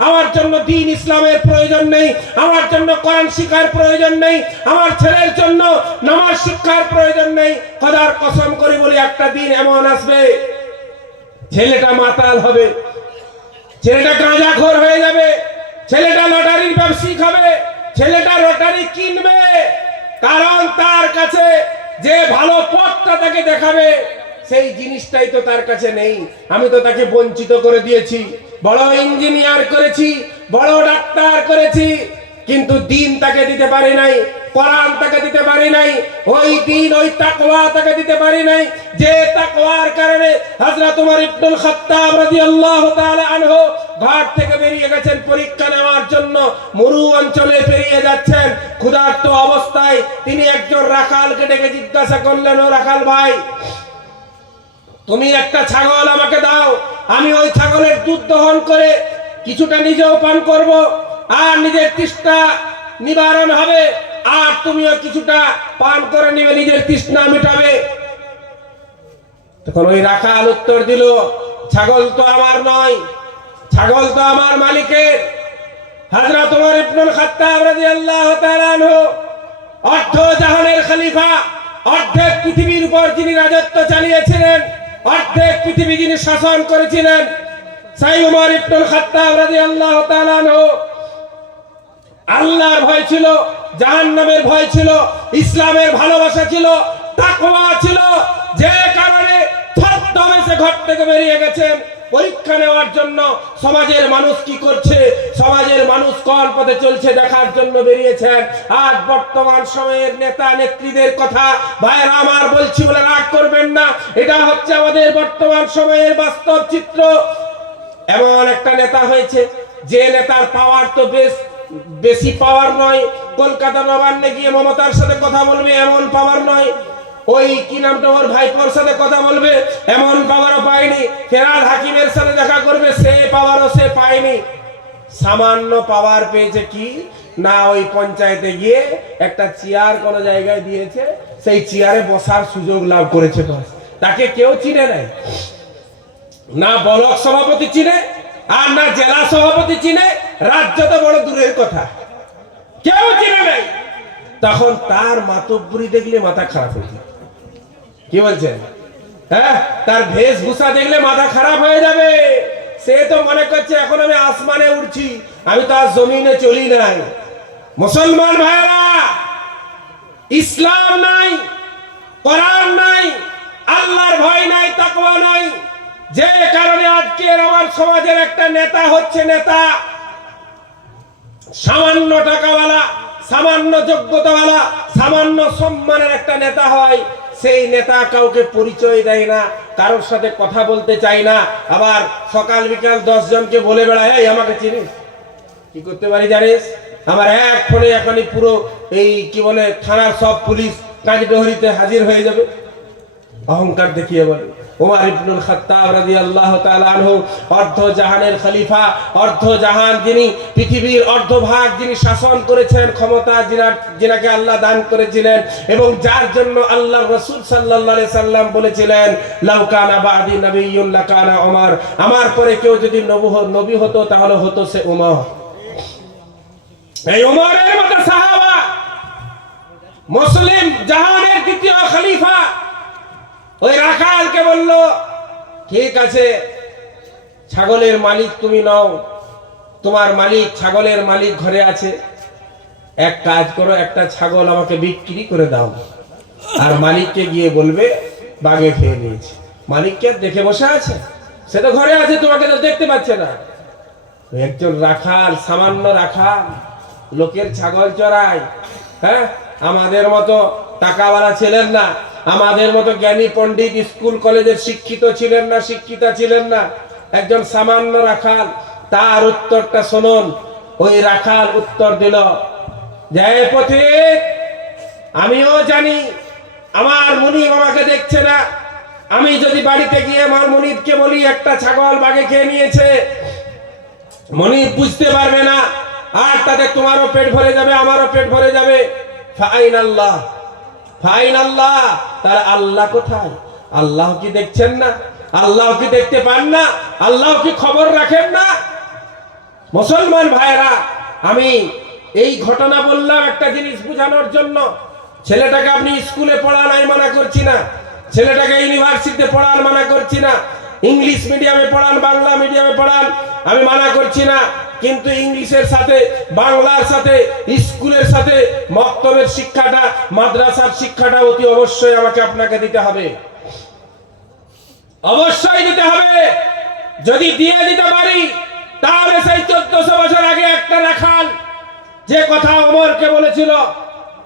আমার জন্য দ্বীন ইসলামের প্রয়োজন নেই, আমার জন্য কোরআন শিক্ষার প্রয়োজন নেই, আমার ছেলের জন্য নামাজ শিক্ষার প্রয়োজন নেই, খোদার কসম করে বলি একটা দিন এমন আসবে ছেলেটা মাতাল হবে, ছেলেটা গাঁজাখোর হয়ে যাবে, ছেলেটা লটারির ব্যবসায়িক হবে, ছেলেটা লটারি কিনবে, কারণ তার কাছে যে ভালো পথটা তাকে দেখাবে সেই জিনিসটাই তো তার কাছে নেই। আমি তো তাকে বঞ্চিত করে দিয়েছি, বড় ইঞ্জিনিয়ার করেছি, বড় ডাক্তার করেছি, কিন্তু দিন তাকে দিতে পারি নাই, কোরআন তাকে দিতে পারি নাই, ওই দিন ওই তাকওয়া তাকে দিতে পারি নাই, যে তাকওয়ার কারণে হযরত ওমর ইবনুল খাত্তাব রাদিয়াল্লাহু তাআলা আনহু ঘর থেকে বেরিয়ে গেছেন পরীক্ষা নেওয়ার জন্য, মরু অঞ্চলে পেরিয়ে যাচ্ছেন ক্ষুধার্ত অবস্থায়। তিনি একজন রাখালকে ডেকে জিজ্ঞাসা করলেন, ও রাখাল ভাই, তুমি একটা ছাগল আমাকে দাও, আমি ওই ছাগলের দুধ দহন করে কিছুটা নিজেও পান করব, আর নিজের তৃষ্ণা নিবারণ হবে, আর তুমিও কিছুটা পান করে নিবে, নিজের তৃষ্ণা মিটাবে। তখন ওই রাখাল উত্তর দিল, ছাগল তো আমার নয়, ছাগল তো আমার মালিকের, হযরত ওমর ইবনুল খাত্তাব রাদিয়াল্লাহু তাআলা আনহু অর্ধ জাহানের খলিফা, অর্ধেক পৃথিবীর উপর যিনি রাজত্ব চালিয়েছিলেন, অর্ধেক পৃথিবী যিনি শাসন করেছিলেন, সেই ওমর ইবনুল খাত্তাব রাদিয়াল্লাহু তাআলা আনহু আল্লাহর ভয় ছিল, জাহান্নামের ভয় ছিল, ইসলামের ভালোবাসা ছিল, তাকওয়া ছিল, যে কারণে থরথরে সে ঘর থেকে বেরিয়ে গেছেন পরীক্ষা নেওয়ার জন্য। সমাজের মানুষ কি করছে, সমাজের মানুষ কোন পথে চলছে দেখার জন্য বেরিয়েছেন। আজ বর্তমান সময়ের নেতা নেত্রীদের কথা ভাইরা আমার বলছি বলে রাগ করবেন না, এটা হচ্ছে আমাদের বর্তমান সময়ের বাস্তব চিত্র। এমন একটা নেতা হয়েছে যে নেতার পাওয়ার তো বেশি পাওয়ার নয়, কলকাতা নবান্নে গিয়ে মমতার সাথে কথা বলবে এমন পাওয়ার নয়, ওই কি নামটা ওর ভাইপোর সাথে কথা বলবে এমন পাওয়ারও পায়নি, ফেরাদ হাকিমের সাথে দেখা করবে সে পাওয়ারও সে পায়নি। সামান্য পাওয়ার পেয়েছে কি না, ওই পঞ্চায়েতে গিয়ে একটা চেয়ার কোন জায়গায় দিয়েছে, সেই চেয়ারে বসার সুযোগ লাভ করেছে, তাকে কেউ চিনে নেয় না, ব্লক সভাপতি চিনে আর না জেলা সভাপতি চিনে, রাজ্য তো বড় দূরের কথা, কেউ চিনে নেই। তখন তার মাতব্বরি দেখলে মাথা খারাপ হয়ে যায়। কি বলছেন? হ্যাঁ, তার বেশভূষা দেখলে মাথা খারাপ হয়ে যাবে। সে তো মনে করছে এখন আমি আসমানে উঠছি, আমি তো আর জমিনে চলি নাই। মুসলমান ভাইরা, ইসলাম নাই, কোরআন নাই, আল্লাহর ভয় নাই, তাকওয়া নাই, যে কারণে আজকে আমার সমাজের একটা নেতা হচ্ছে নেতা সামান্য টাকাওয়ালা, সামান্য যোগ্যতাওয়ালা, সামান্য সম্মানের একটা নেতা হয়, সেই নেতা কাউকে পরিচয় দেয় না, কারোর সাথে কথা বলতে চায় না, আবার সকাল বিকাল 10 জনকে বলে বেড়ায় এই আমাকে চিনিস, কি করতে পারি জানিস, আমার এক ফোনে এখনই পুরো এই কি বলে থানার সব পুলিশ কাজডহরিতে হাজির হয়ে যাবে। অহংকার দেখিয়ে বলে। ওমর ইবনুল খাত্তাব রাদিয়াল্লাহু তাআলা আনহু অর্ধ জাহানের খলিফা, অর্ধ জাহান যিনি, পৃথিবীর অর্ধভাগ যিনি শাসন করেছেন, ক্ষমতা যিনাকে আল্লাহ দান করেছিলেন, এবং যার জন্য আল্লাহর রাসূল সাল্লাল্লাহু আলাইহি সাল্লাম বলেছিলেন লাউ কানা বাদি নবিয়্যুন লাকানা ওমর, আমার পরে কেউ যদি নবী হতো তাহলে হতো সে ওমর। এই ওমরের মতো সাহাবা, মুসলিম জাহানের দ্বিতীয় খলিফা, ওই রাখালকে বলল ঠিক আছে ছাগলের মালিক তুমি নও, তোমার মালিক ছাগলের মালিক ঘরে আছে, এক কাজ করো একটা ছাগল আমাকে বিক্রি করে দাও, আর মালিককে গিয়ে বলবে বাঘে খেয়ে নিয়েছে। মালিককে দেখে বসে আছে, সে তো ঘরে আছে, তোমাকে তো দেখতে পাচ্ছে না। একজন রাখাল, সামান্য রাখাল, লোকের ছাগল চড়ায়, হ্যাঁ, আমাদের মতো টাকাওয়ালা ছিলেন না, আমাদের মতো জ্ঞানী পণ্ডিত স্কুল কলেজের শিক্ষিত ছিলেন না, শিক্ষিতা ছিলেন না, একজন সামান্য রাখাল। তার উত্তরটা শুনুন। ওই রাখাল উত্তর দিল, জয় পথিক, আমিও জানি আমার মুনিব আমাকে দেখছে না, আমি যদি বাড়িতে গিয়ে আমার মুনিবকে বলি একটা ছাগল বাঘে খেয়ে নিয়েছে, মুনিব বুঝতে পারবে না, আর তাতে তোমারও পেট ভরে যাবে আমারও পেট ভরে যাবে। ফাইন আল্লাহ, ফাইন আল্লাহ, তার আল্লাহ কোথায়? আল্লাহ কি দেখছেন না? আল্লাহ কি দেখতে পান না? আল্লাহ কি খবর রাখেন না? মুসলমান ভাইরা, আমি এই ঘটনা বললাম একটা জিনিস বোঝানোর জন্য। ছেলেটাকে আপনি স্কুলে পড়ান আমি মানা করছি না, ছেলেটাকে ইউনিভার্সিটিতে পড়ান মানা করছি না, ইংলিশ মিডিয়ামে পড়ান, বাংলা মিডিয়ামে পড়ান আমি মানা করছি না, কিন্তু ইংলিশের সাথে, বাংলার সাথে, স্কুলের সাথে মক্তবের শিক্ষাটা, মাদ্রাসার শিক্ষাটা অতি অবশ্যই আমাকে আপনাকে দিতে হবে, অবশ্যই দিতে হবে। যদি দিয়ে দিতে পারি তাহলে সেই 1400 বছর আগে একটা রাখাল যে কথা ওমরকে বলেছিল,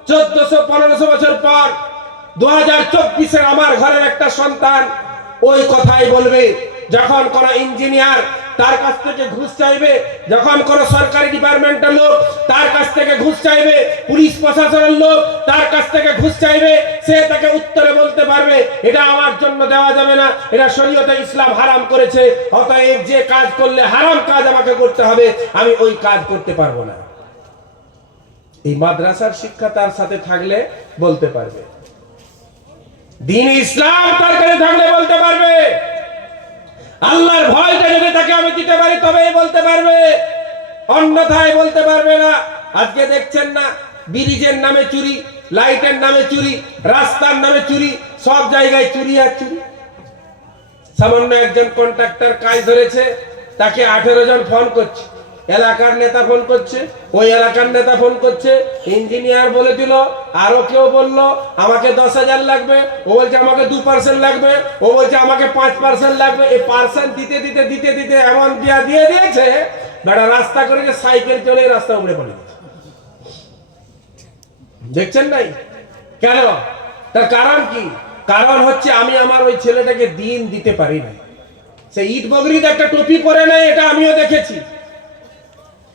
1400-1500 বছর পর 2024-এ আমার ঘরের একটা সন্তান ওই কথাই বলবে। যখন কোন ইঞ্জিনিয়ার তার কাছ থেকে ঘুষ চাইবে, যখন কোন সরকারি ডিপার্টমেন্টের লোক তার কাছ থেকে ঘুষ চাইবে, পুলিশ প্রশাসনের লোক তার কাছ থেকে ঘুষ চাইবে, সে তাকে উত্তরে বলতে পারবে এটা আমার জন্য দেওয়া যাবে না, এটা শরীয়তে ইসলাম হারাম করেছে, অতএব যে কাজ করলে হারাম কাজ আমাকে করতে হবে, আমি ওই কাজ করতে পারবো না। এই মাদ্রাসার শিক্ষা তার সাথে থাকলে বলতে পারবে, দ্বীন ইসলাম তার কাছে থাকলে বলতে পারবে, আল্লাহর ভয়টা যদি তাকে আমি দিতে পারি তবেই বলতে পারবে। অন্যথায় বলতে পারবে না। আজকে দেখছেন না, ব্রিজের নামে চুরি, লাইটের নামে চুরি, রাস্তার নামে চুরি, সব জায়গায় চুরি আর চুরি। সামান্য একজন কন্ট্রাক্টর কাজ ধরেছে, তাকে 18 জন ফোন করছে, এলাকার নেতা ফোন করছে, ওই এলাকার নেতা ফোন করছে, ইঞ্জিনিয়ার বলে দিল, আরো কেউ বললো আমাকে 10,000 লাগবে, ও বলছে আমাকে 2% লাগবে, ও বলছে আমাকে 5% লাগবে। এই পার্সেন্ট দিতে দিতে দিতে দিতে এমন দিয়ে দিয়েছে, বেটা রাস্তা করে যে সাইকেল চলে রাস্তা উপরে পড়ে গেছে। দেখছেন নাই? কেন? তার কারণ কি? কারণ হচ্ছে আমি আমার ওই ছেলেটাকে দিন দিতে পারি না। সে ইট বগরির একটা টুপি পরে নাই, এটা আমিও দেখেছি।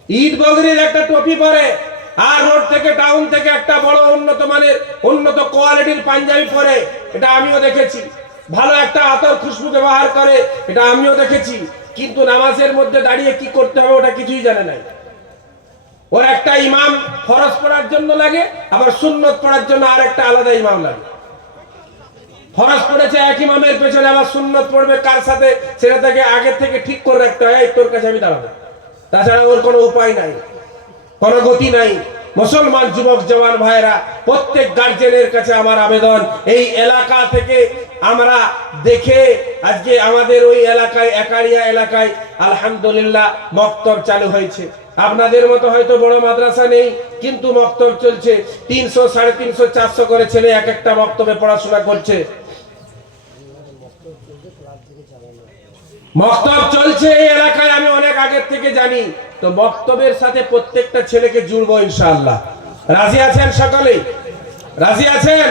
ইট বগরির একটা টুপি পরে, আর রোড থেকে টাউন থেকে একটা বড় উন্নত মানের উন্নত কোয়ালিটির পাঞ্জাবি পরে, এটা আমিও দেখেছি। ভালো একটা আতর খুশবু ব্যবহার করে, এটা আমিও দেখেছি। কিন্তু নামাজের মধ্যে দাঁড়িয়ে কি করতে হবে ওটা কিছুই জানে নাই। ওর একটা ইমাম ফরজ পড়ার জন্য লাগে, আবার সুন্নত পড়ার জন্য আর একটা আলাদা ইমাম লাগে। ফরজ পড়েছে এক ইমামের পেছনে, আবার সুন্নত পড়বে কার সাথে সেটা তাকে আগে থেকে ঠিক করে রাখতে হয়, এই তোর কাছে আমি দাঁড়াবো। তাছাড়া ওর কোনো উপায় নাই, কোনো গতি নাই। মুসলমান যুবক জওয়ান ভাইরা, প্রত্যেক গার্জেনের কাছে আমার আবেদন, এই এলাকা থেকে আমরা দেখে আজকে আমাদের ওই এলাকায়, একারিয়া এলাকায় আলহামদুলিল্লাহ মক্তব চালু হয়েছে। আপনাদের মতো হয়তো বড় মাদ্রাসা নেই, কিন্তু মক্তব চলছে। 300, 350, 400 করে ছেলে এক একটা মক্তবে পড়াশোনা করছে। মক্তব চলছে এই এলাকায়, আমি অনেক আগের থেকে জানি। তো মক্তবের সাথে প্রত্যেকটা ছেলেকে জুড়বো ইনশাআল্লাহ। রাজি আছেন? সকলেই রাজি আছেন?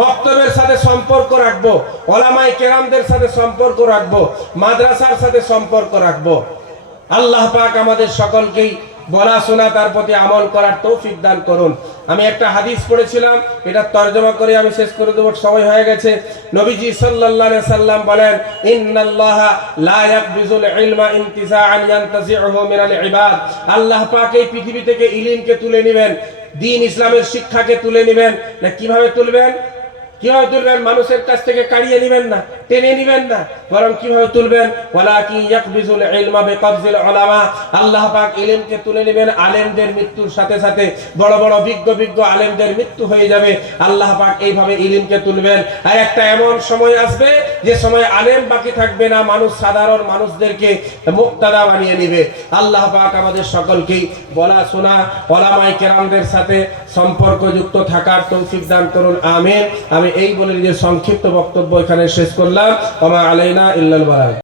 মক্তবের সাথে সম্পর্ক রাখবো, ওলামায়ে কেরামদের সাথে সম্পর্ক রাখবো, মাদ্রাসার সাথে সম্পর্ক রাখবো। আল্লাহ পাক আমাদের সকলকেই বলা শোনা তার প্রতি আমল করার তৌফিক দান করুন। আমি একটা হাদিস পড়েছিলাম, এটা তরজমা করে আমি শেষ করে দেব, সময় হয়ে গেছে। নবীজি সাল্লাল্লাহু আলাইহি সাল্লাম বলেন, ইন্নাল্লাহা লা ইয়াকবিজুল ইলমা ইনতিজাআন ইয়ানতাজিউহু মিনাল ইবাদ। আল্লাহ পাক এই পৃথিবী থেকে ইলমকে তুলে নেবেন, দ্বীন ইসলামের শিক্ষাকে তুলে নেবেন। না কিভাবে তুলবেন? কিভাবে তুলবেন? মানুষের কাছ থেকে কাড়িয়ে নেবেন না, টেনে নেবেন না, বরং কিভাবে তুলবেন? ওয়ালাকিন ইয়াকবিজুল ইলমা বিকবজিল উলামা। আল্লাহ পাক ইলমকে তুলে নেবেন আলেমদের মৃত্যুর সাথে সাথে। বড় বড় বিজ্ঞ আলেমদের মৃত্যু হয়ে যাবে, আল্লাহ পাক এইভাবে ইলমকে তুলবেন। আর একটা এমন সময় আসবে যে সময় আলেম বাকি থাকবে না, মানুষ সাধারণ মানুষদেরকে মুক্তাদা বানিয়ে নেবে। আল্লাহ পাক আমাদের সকলকেই বলা শোনা ওলামায়ে কেরামদের সাথে সম্পর্কযুক্ত থাকার তৌফিক দান করুন, আমিন। আমি এই বলে যে সংক্ষিপ্ত বক্তব্য এখানে শেষ করলাম। ওয়া মা আলাইনা ইল্লাল বালাগ।